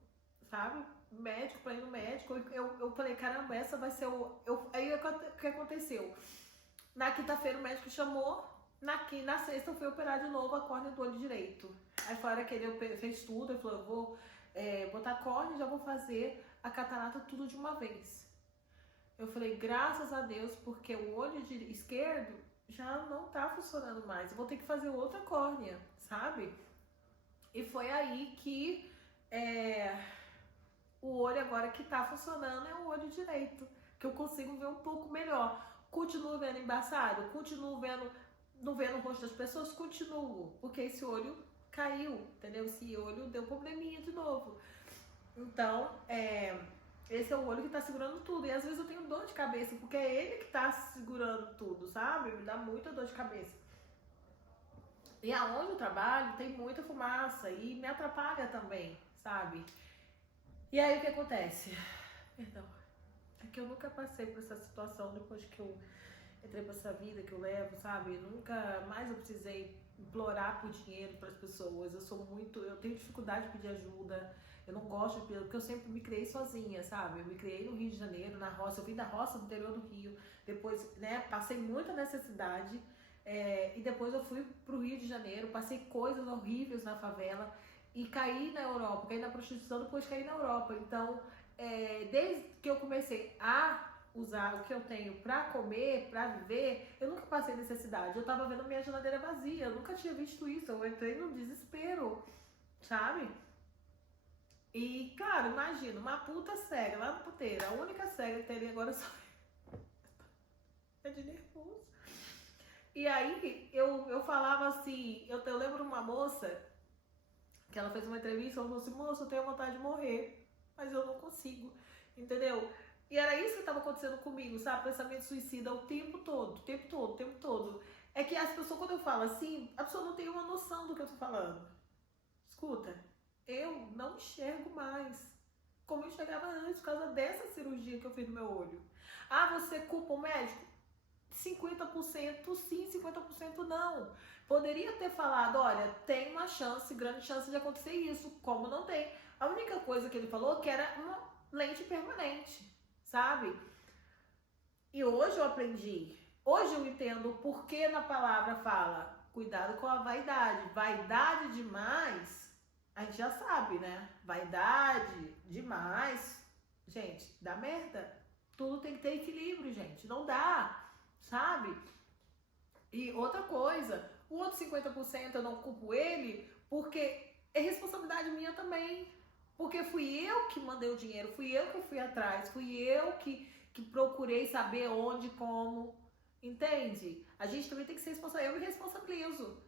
sabe? Médico, pra ir no médico. Eu falei, caramba, essa vai ser o. Aí o que aconteceu? Na quinta-feira o médico chamou, na sexta eu fui operar de novo a córnea do olho direito. Aí foi a hora que ele fez tudo, ele falou, eu vou botar a córnea e já vou fazer a catarata tudo de uma vez. Eu falei, graças a Deus, porque o olho esquerdo já não tá funcionando mais. Eu vou ter que fazer outra córnea, sabe? E foi aí que o olho agora que tá funcionando é o olho direito, que eu consigo ver um pouco melhor. Continuo vendo embaçado, continuo vendo, não vendo o rosto das pessoas, continuo, porque esse olho caiu, entendeu? Esse olho deu probleminha de novo. Então, esse é o olho que tá segurando tudo. E às vezes eu tenho dor de cabeça, porque é ele que tá segurando tudo, sabe? Me dá muita dor de cabeça. E aonde eu trabalho tem muita fumaça e me atrapalha também, sabe? E aí o que acontece? Perdão. É que eu nunca passei por essa situação depois que eu entrei pra essa vida que eu levo, sabe? Nunca mais eu precisei implorar por dinheiro para as pessoas. Eu tenho dificuldade de pedir ajuda. Eu não gosto de pedir, porque eu sempre me criei sozinha, sabe? Eu me criei no Rio de Janeiro, na roça. Eu vim da roça do interior do Rio. Depois, né, passei muita necessidade. E depois eu fui pro Rio de Janeiro, passei coisas horríveis na favela e caí na Europa, caí na prostituição, depois caí na Europa. Então, desde que eu comecei a usar o que eu tenho pra comer, pra viver, eu nunca passei necessidade. Eu tava vendo minha geladeira vazia, eu nunca tinha visto isso. Eu entrei num desespero, sabe? E, claro, imagina, uma puta cega lá no puteiro, a única cega que tem ali agora só é de nervoso. E aí eu falava assim, eu lembro uma moça que ela fez uma entrevista, ela falou assim, moça, eu tenho vontade de morrer, mas eu não consigo, entendeu? E era isso que estava acontecendo comigo, sabe? Pensamento suicida o tempo todo, o tempo todo, o tempo todo. É que as pessoas, quando eu falo assim, a pessoa não tem uma noção do que eu tô falando. Escuta, eu não enxergo mais como eu enxergava antes, por causa dessa cirurgia que eu fiz no meu olho. Ah, você culpa o médico? 50% sim, 50% não. Poderia ter falado, olha, tem uma chance, grande chance de acontecer isso, como não tem. A única coisa que ele falou que era uma lente permanente, sabe? E hoje eu aprendi, hoje eu entendo o porquê na palavra fala, cuidado com a vaidade. Vaidade demais, a gente já sabe, né? Vaidade demais, gente, dá merda. Tudo tem que ter equilíbrio, gente. Não dá, sabe? E outra coisa, o outro 50% eu não culpo ele, porque é responsabilidade minha também. Porque fui eu que mandei o dinheiro, fui eu que fui atrás, fui eu que procurei saber onde, como. Entende? A gente também tem que ser responsável. Eu me responsabilizo.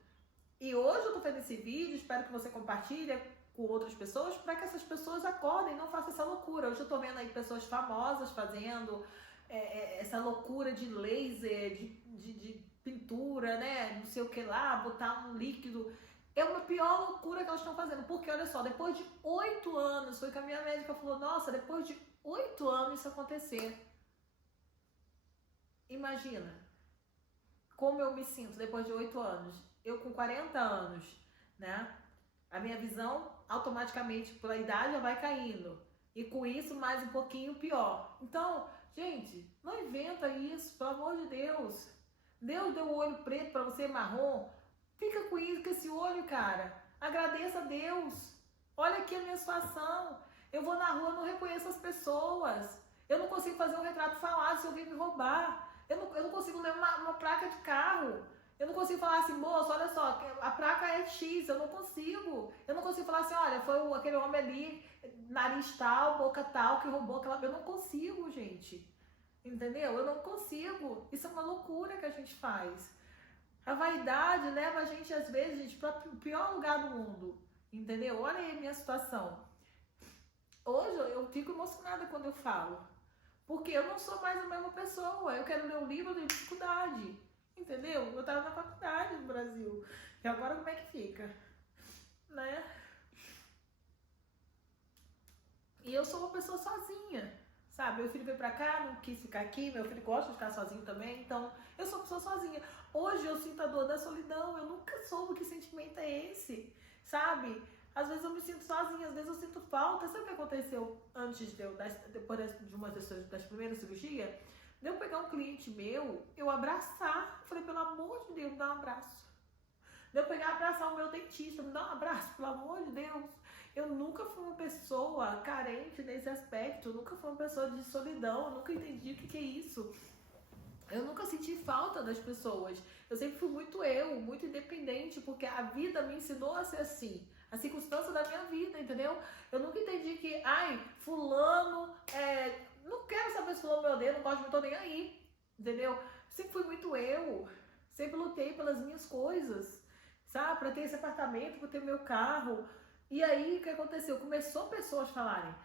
E hoje eu tô fazendo esse vídeo, espero que você compartilhe com outras pessoas, para que essas pessoas acordem e não façam essa loucura. Hoje eu tô vendo aí pessoas famosas fazendo essa loucura de laser, de pintura, né? Não sei o que lá, botar um líquido. É uma pior loucura que elas estão fazendo. Porque, olha só, depois de 8 anos, foi que a minha médica falou, nossa, depois de 8 anos isso acontecer. Imagina como eu me sinto depois de 8 anos. Eu com 40 anos, né? A minha visão automaticamente pela idade já vai caindo. E com isso mais um pouquinho pior. Então, gente, não inventa isso, pelo amor de Deus. Deus deu o olho preto para você, marrom. Fica com isso, com esse olho, cara. Agradeça a Deus. Olha aqui a minha situação. Eu vou na rua, não reconheço as pessoas. Eu não consigo fazer um retrato falado se alguém me roubar. Eu não consigo ler uma placa de carro. Eu não consigo falar assim, moço, olha só, a placa é X, eu não consigo. Eu não consigo falar assim, olha, foi aquele homem ali, nariz tal, boca tal, que roubou aquela... Eu não consigo, gente. Entendeu? Eu não consigo. Isso é uma loucura que a gente faz. A vaidade leva a gente, às vezes, gente, para o pior lugar do mundo. Entendeu? Olha aí a minha situação. Hoje eu fico emocionada quando eu falo. Porque eu não sou mais a mesma pessoa. Eu quero ler um livro de dificuldade. Entendeu? Eu tava na faculdade no Brasil. E agora como é que fica? Né? E eu sou uma pessoa sozinha. Sabe? Meu filho veio pra cá, não quis ficar aqui. Meu filho gosta de ficar sozinho também. Então, eu sou uma pessoa sozinha. Hoje eu sinto a dor da solidão. Eu nunca soube que sentimento é esse. Sabe? Às vezes eu me sinto sozinha, às vezes eu sinto falta. Sabe o que aconteceu antes de eu, depois de uma das primeiras cirurgias? De eu pegar um cliente meu, eu abraçar. Falei, pelo amor de Deus, me dá um abraço. De eu pegar e abraçar o meu dentista, me dá um abraço, pelo amor de Deus. Eu nunca fui uma pessoa carente nesse aspecto, eu nunca fui uma pessoa de solidão, eu nunca entendi o que é isso. Eu nunca senti falta das pessoas. Eu sempre fui muito independente, porque a vida me ensinou a ser assim. A circunstância da minha vida, entendeu? Eu nunca entendi que, fulano, não quero saber se fulano me odeia, não gosto de mim, tô nem aí, entendeu? Sempre fui muito eu, sempre lutei pelas minhas coisas, sabe? Pra ter esse apartamento, pra ter meu carro. E aí, o que aconteceu? Começou pessoas falarem,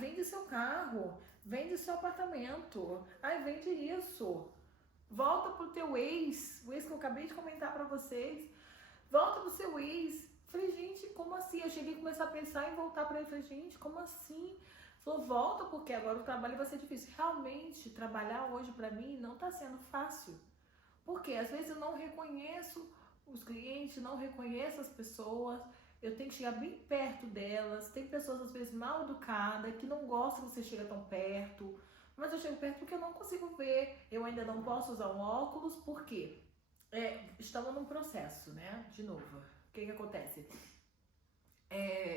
vende seu carro, vende seu apartamento, vende isso. Volta pro teu ex, o ex que eu acabei de comentar pra vocês. Volta pro seu ex. Falei, gente, como assim? Eu cheguei a começar a pensar em voltar pra ele. Falei, gente, como assim? Falou, volta porque agora o trabalho vai ser difícil. Realmente, trabalhar hoje pra mim não tá sendo fácil. Porque às vezes eu não reconheço os clientes, não reconheço as pessoas. Eu tenho que chegar bem perto delas. Tem pessoas às vezes mal educadas, que não gostam que você chega tão perto. Mas eu chego perto porque eu não consigo ver. Eu ainda não posso usar um óculos, por quê? Estamos num processo, né? De novo. O que acontece?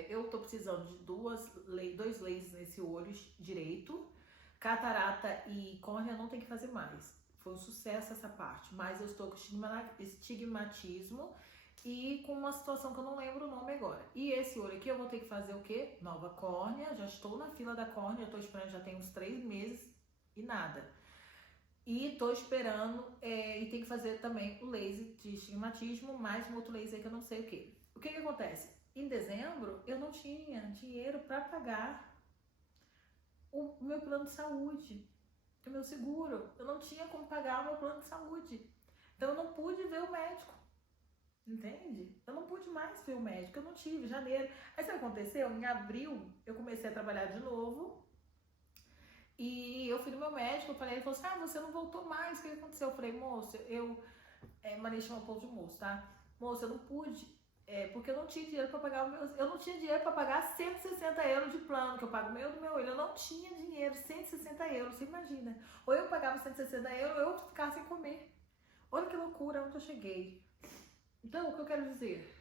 Eu tô precisando de dois lasers nesse olho direito. Catarata e córnea não tem que fazer mais. Foi um sucesso essa parte. Mas eu estou com estigmatismo e com uma situação que eu não lembro o nome agora. E esse olho aqui eu vou ter que fazer o quê? Nova córnea. Já estou na fila da córnea. Estou esperando, já tem uns 3 meses e nada. E tô esperando, e tem que fazer também o laser de estigmatismo, mais um outro laser que eu não sei o que. O que acontece? em dezembro, eu não tinha dinheiro para pagar o meu plano de saúde, o meu seguro. Eu não tinha como pagar o meu plano de saúde. Então eu não pude ver o médico. Entende? Eu não pude mais ver o médico, eu não tive, janeiro. Aí sabe o que aconteceu? Em abril eu comecei a trabalhar de novo e eu fui no meu médico, eu falei, ele falou assim, você não voltou mais, o que aconteceu? Eu falei, moço, Maria chama o povo de moço, tá? Moço, eu não pude, porque eu não tinha dinheiro para pagar eu não tinha dinheiro para pagar 160 euros de plano, que eu pago meu do meu olho, eu não tinha dinheiro, 160 euros, você imagina. Ou eu pagava 160 euros, ou eu ficava sem comer. Olha que loucura, onde eu cheguei. Então, o que eu quero dizer?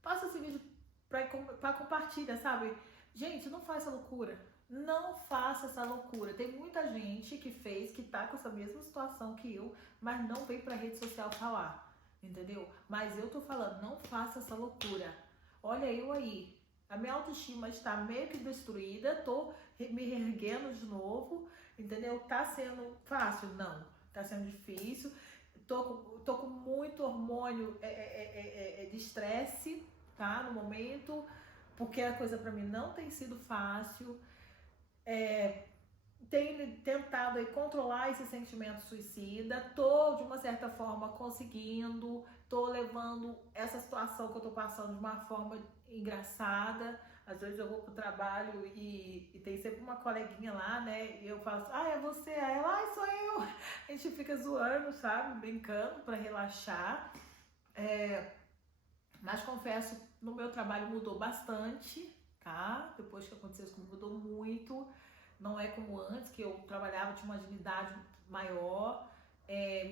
Faça esse vídeo pra compartilhar, sabe? Gente, não faça loucura. Não faça essa loucura. Tem muita gente que fez, que tá com essa mesma situação que eu, mas não veio pra rede social falar. Entendeu? Mas eu tô falando, não faça essa loucura. Olha eu aí. A minha autoestima está meio que destruída. Tô me erguendo de novo. Entendeu? Tá sendo fácil? Não. Tá sendo difícil. Tô com muito hormônio de estresse, tá? No momento, porque a coisa pra mim não tem sido fácil. Tenho tentado aí controlar esse sentimento suicida. Tô, de uma certa forma, conseguindo. Tô levando essa situação que eu tô passando de uma forma engraçada. Às vezes eu vou pro trabalho e tem sempre uma coleguinha lá, né? E eu falo assim, é você? Aí ela, sou eu. A gente fica zoando, sabe? Brincando pra relaxar. Mas confesso, no meu trabalho mudou bastante, tá? Depois que aconteceu isso, mudou muito. Não é como antes, que eu trabalhava, tinha uma agilidade maior.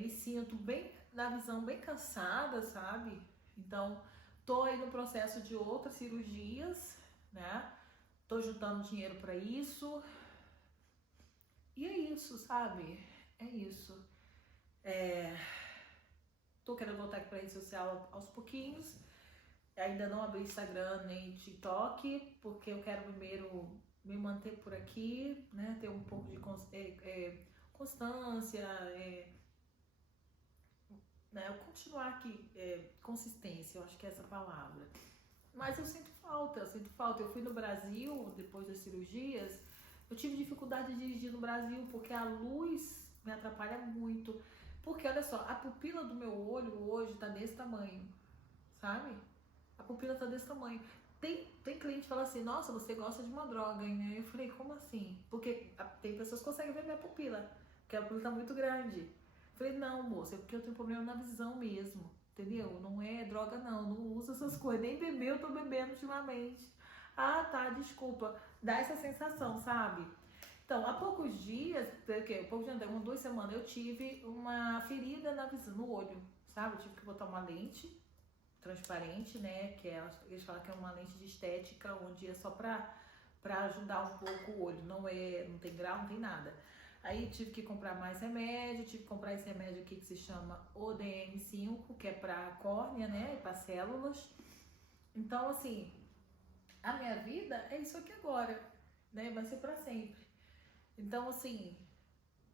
Me sinto bem, na visão, bem cansada, sabe? Então, tô aí no processo de outras cirurgias, né? Tô juntando dinheiro pra isso. E é isso, sabe? É isso. Tô querendo voltar aqui pra rede social aos pouquinhos. Ainda não abri Instagram nem TikTok, porque eu quero primeiro me manter por aqui, né? Ter um pouco de constância, né? Eu continuar aqui, consistência, eu acho que é essa palavra. Mas eu sinto falta, eu sinto falta. Eu fui no Brasil, depois das cirurgias, eu tive dificuldade de dirigir no Brasil, porque a luz me atrapalha muito. Porque, olha só, a pupila do meu olho hoje tá desse tamanho, sabe? A pupila tá desse tamanho. Tem cliente que fala assim, nossa, você gosta de uma droga, né? Eu falei, como assim? Porque tem pessoas que conseguem ver minha pupila, porque a pupila tá muito grande. Eu falei, não, moça, é porque eu tenho problema na visão mesmo, entendeu? Não é droga não uso essas coisas. Nem beber eu tô bebendo ultimamente. Ah, tá, desculpa. Dá essa sensação, sabe? Então, há poucos dias, umas 2 semanas, eu tive uma ferida na visão, no olho, sabe? Eu tive que botar uma lente transparente, né? Que eles falam que é uma lente de estética, onde é só pra ajudar um pouco o olho. Não tem grau, não tem nada. Aí tive que comprar mais remédio, tive que comprar esse remédio aqui que se chama ODM5, que é pra córnea, né? Pra células. Então, assim, a minha vida é isso aqui agora, né? Vai ser pra sempre. Então, assim,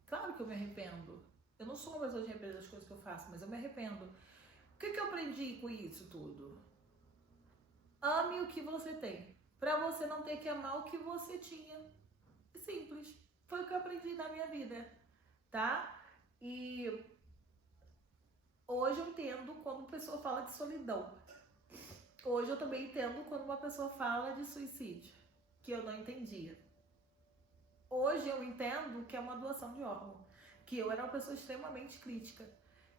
claro que eu me arrependo. Eu não sou uma pessoa de arrepender das coisas que eu faço, mas eu me arrependo. O que eu aprendi com isso tudo? Ame o que você tem, pra você não ter que amar o que você tinha. Simples. Foi o que eu aprendi na minha vida, tá? E hoje eu entendo quando uma pessoa fala de solidão. Hoje eu também entendo quando uma pessoa fala de suicídio, que eu não entendia. Hoje eu entendo que é uma doação de órgão, que eu era uma pessoa extremamente crítica.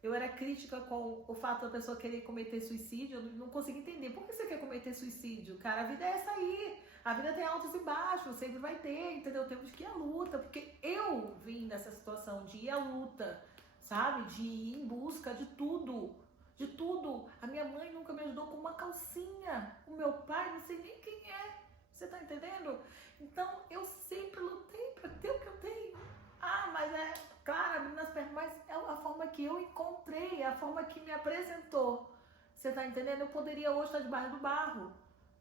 Eu era crítica com o fato da pessoa querer cometer suicídio, eu não conseguia entender. Por que você quer cometer suicídio? Cara, a vida é essa aí. A vida tem altos e baixos, sempre vai ter, entendeu? Temos que ir à luta, porque eu vim nessa situação de ir à luta, sabe? De ir em busca de tudo. De tudo. A minha mãe nunca me ajudou com uma calcinha. O meu pai, não sei nem quem é. Você tá entendendo? Então, eu sempre lutei pra ter o que eu tenho. Mas claro, abrindo as pernas, mas é a forma que eu encontrei, é a forma que me apresentou. Você tá entendendo? Eu poderia hoje estar debaixo do barro.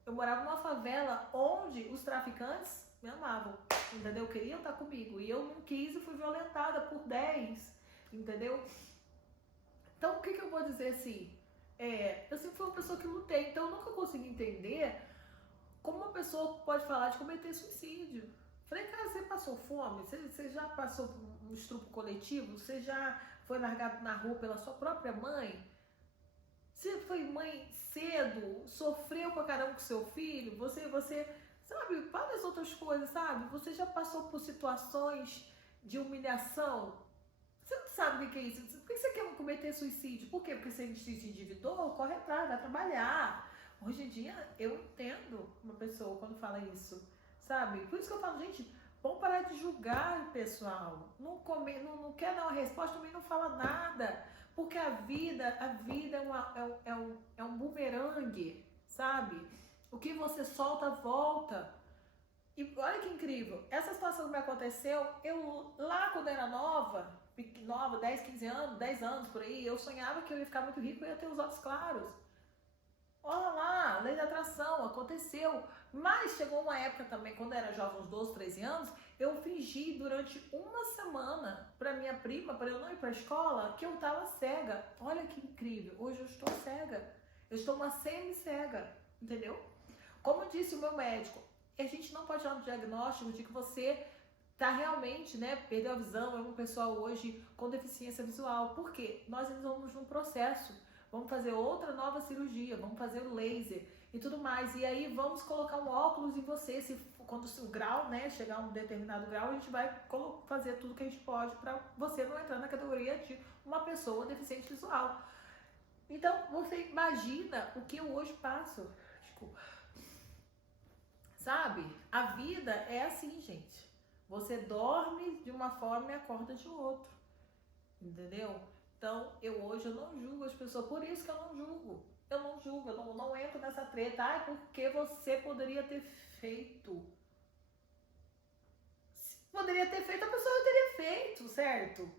Eu morava numa favela onde os traficantes me amavam, entendeu? Queriam estar comigo. E eu não quis e fui violentada por 10, entendeu? Então, o que eu vou dizer assim? Eu sempre fui uma pessoa que lutei, então eu nunca consegui entender como uma pessoa pode falar de cometer suicídio. Falei, cara, você passou fome? Você já passou por um estupro coletivo? Você já foi largado na rua pela sua própria mãe? Você foi mãe cedo? Sofreu pra caramba com seu filho? Você, sabe, várias outras coisas, sabe? Você já passou por situações de humilhação? Você não sabe o que é isso. Por que você quer cometer suicídio? Por quê? Porque você se endividou? Corre atrás, vai trabalhar. Hoje em dia, eu entendo uma pessoa quando fala isso, sabe? Por isso que eu falo, gente, vamos parar de julgar o pessoal. Não quer dar uma resposta, também não fala nada. Porque a vida é um bumerangue, sabe? O que você solta, volta. E olha que incrível, essa situação que me aconteceu, eu lá quando era nova, 10, 15 anos, 10 anos por aí, eu sonhava que eu ia ficar muito rico e ia ter os olhos claros. Olha lá, lei da atração, aconteceu. Mas chegou uma época também, quando eu era jovem, uns 12, 13 anos, eu fingi durante uma semana pra minha prima, para eu não ir pra escola, que eu tava cega. Olha que incrível, hoje eu estou cega. Eu estou uma semi-cega, entendeu? Como disse o meu médico, a gente não pode dar um diagnóstico de que você tá realmente, né, perdeu a visão, é uma pessoa hoje com deficiência visual. Por quê? Nós ainda vamos num processo. Vamos fazer outra nova cirurgia, vamos fazer o laser e tudo mais. E aí vamos colocar um óculos em você. Quando o grau, né, chegar a um determinado grau, a gente vai fazer tudo que a gente pode para você não entrar na categoria de uma pessoa deficiente visual. Então, você imagina o que eu hoje passo. Desculpa. Sabe? A vida é assim, gente. Você dorme de uma forma e acorda de outra. Entendeu? Então, hoje eu não julgo as pessoas, por isso que eu não julgo. Eu não julgo, eu não entro nessa treta. Ai, porque você poderia ter feito. Se poderia ter feito, a pessoa teria feito, certo?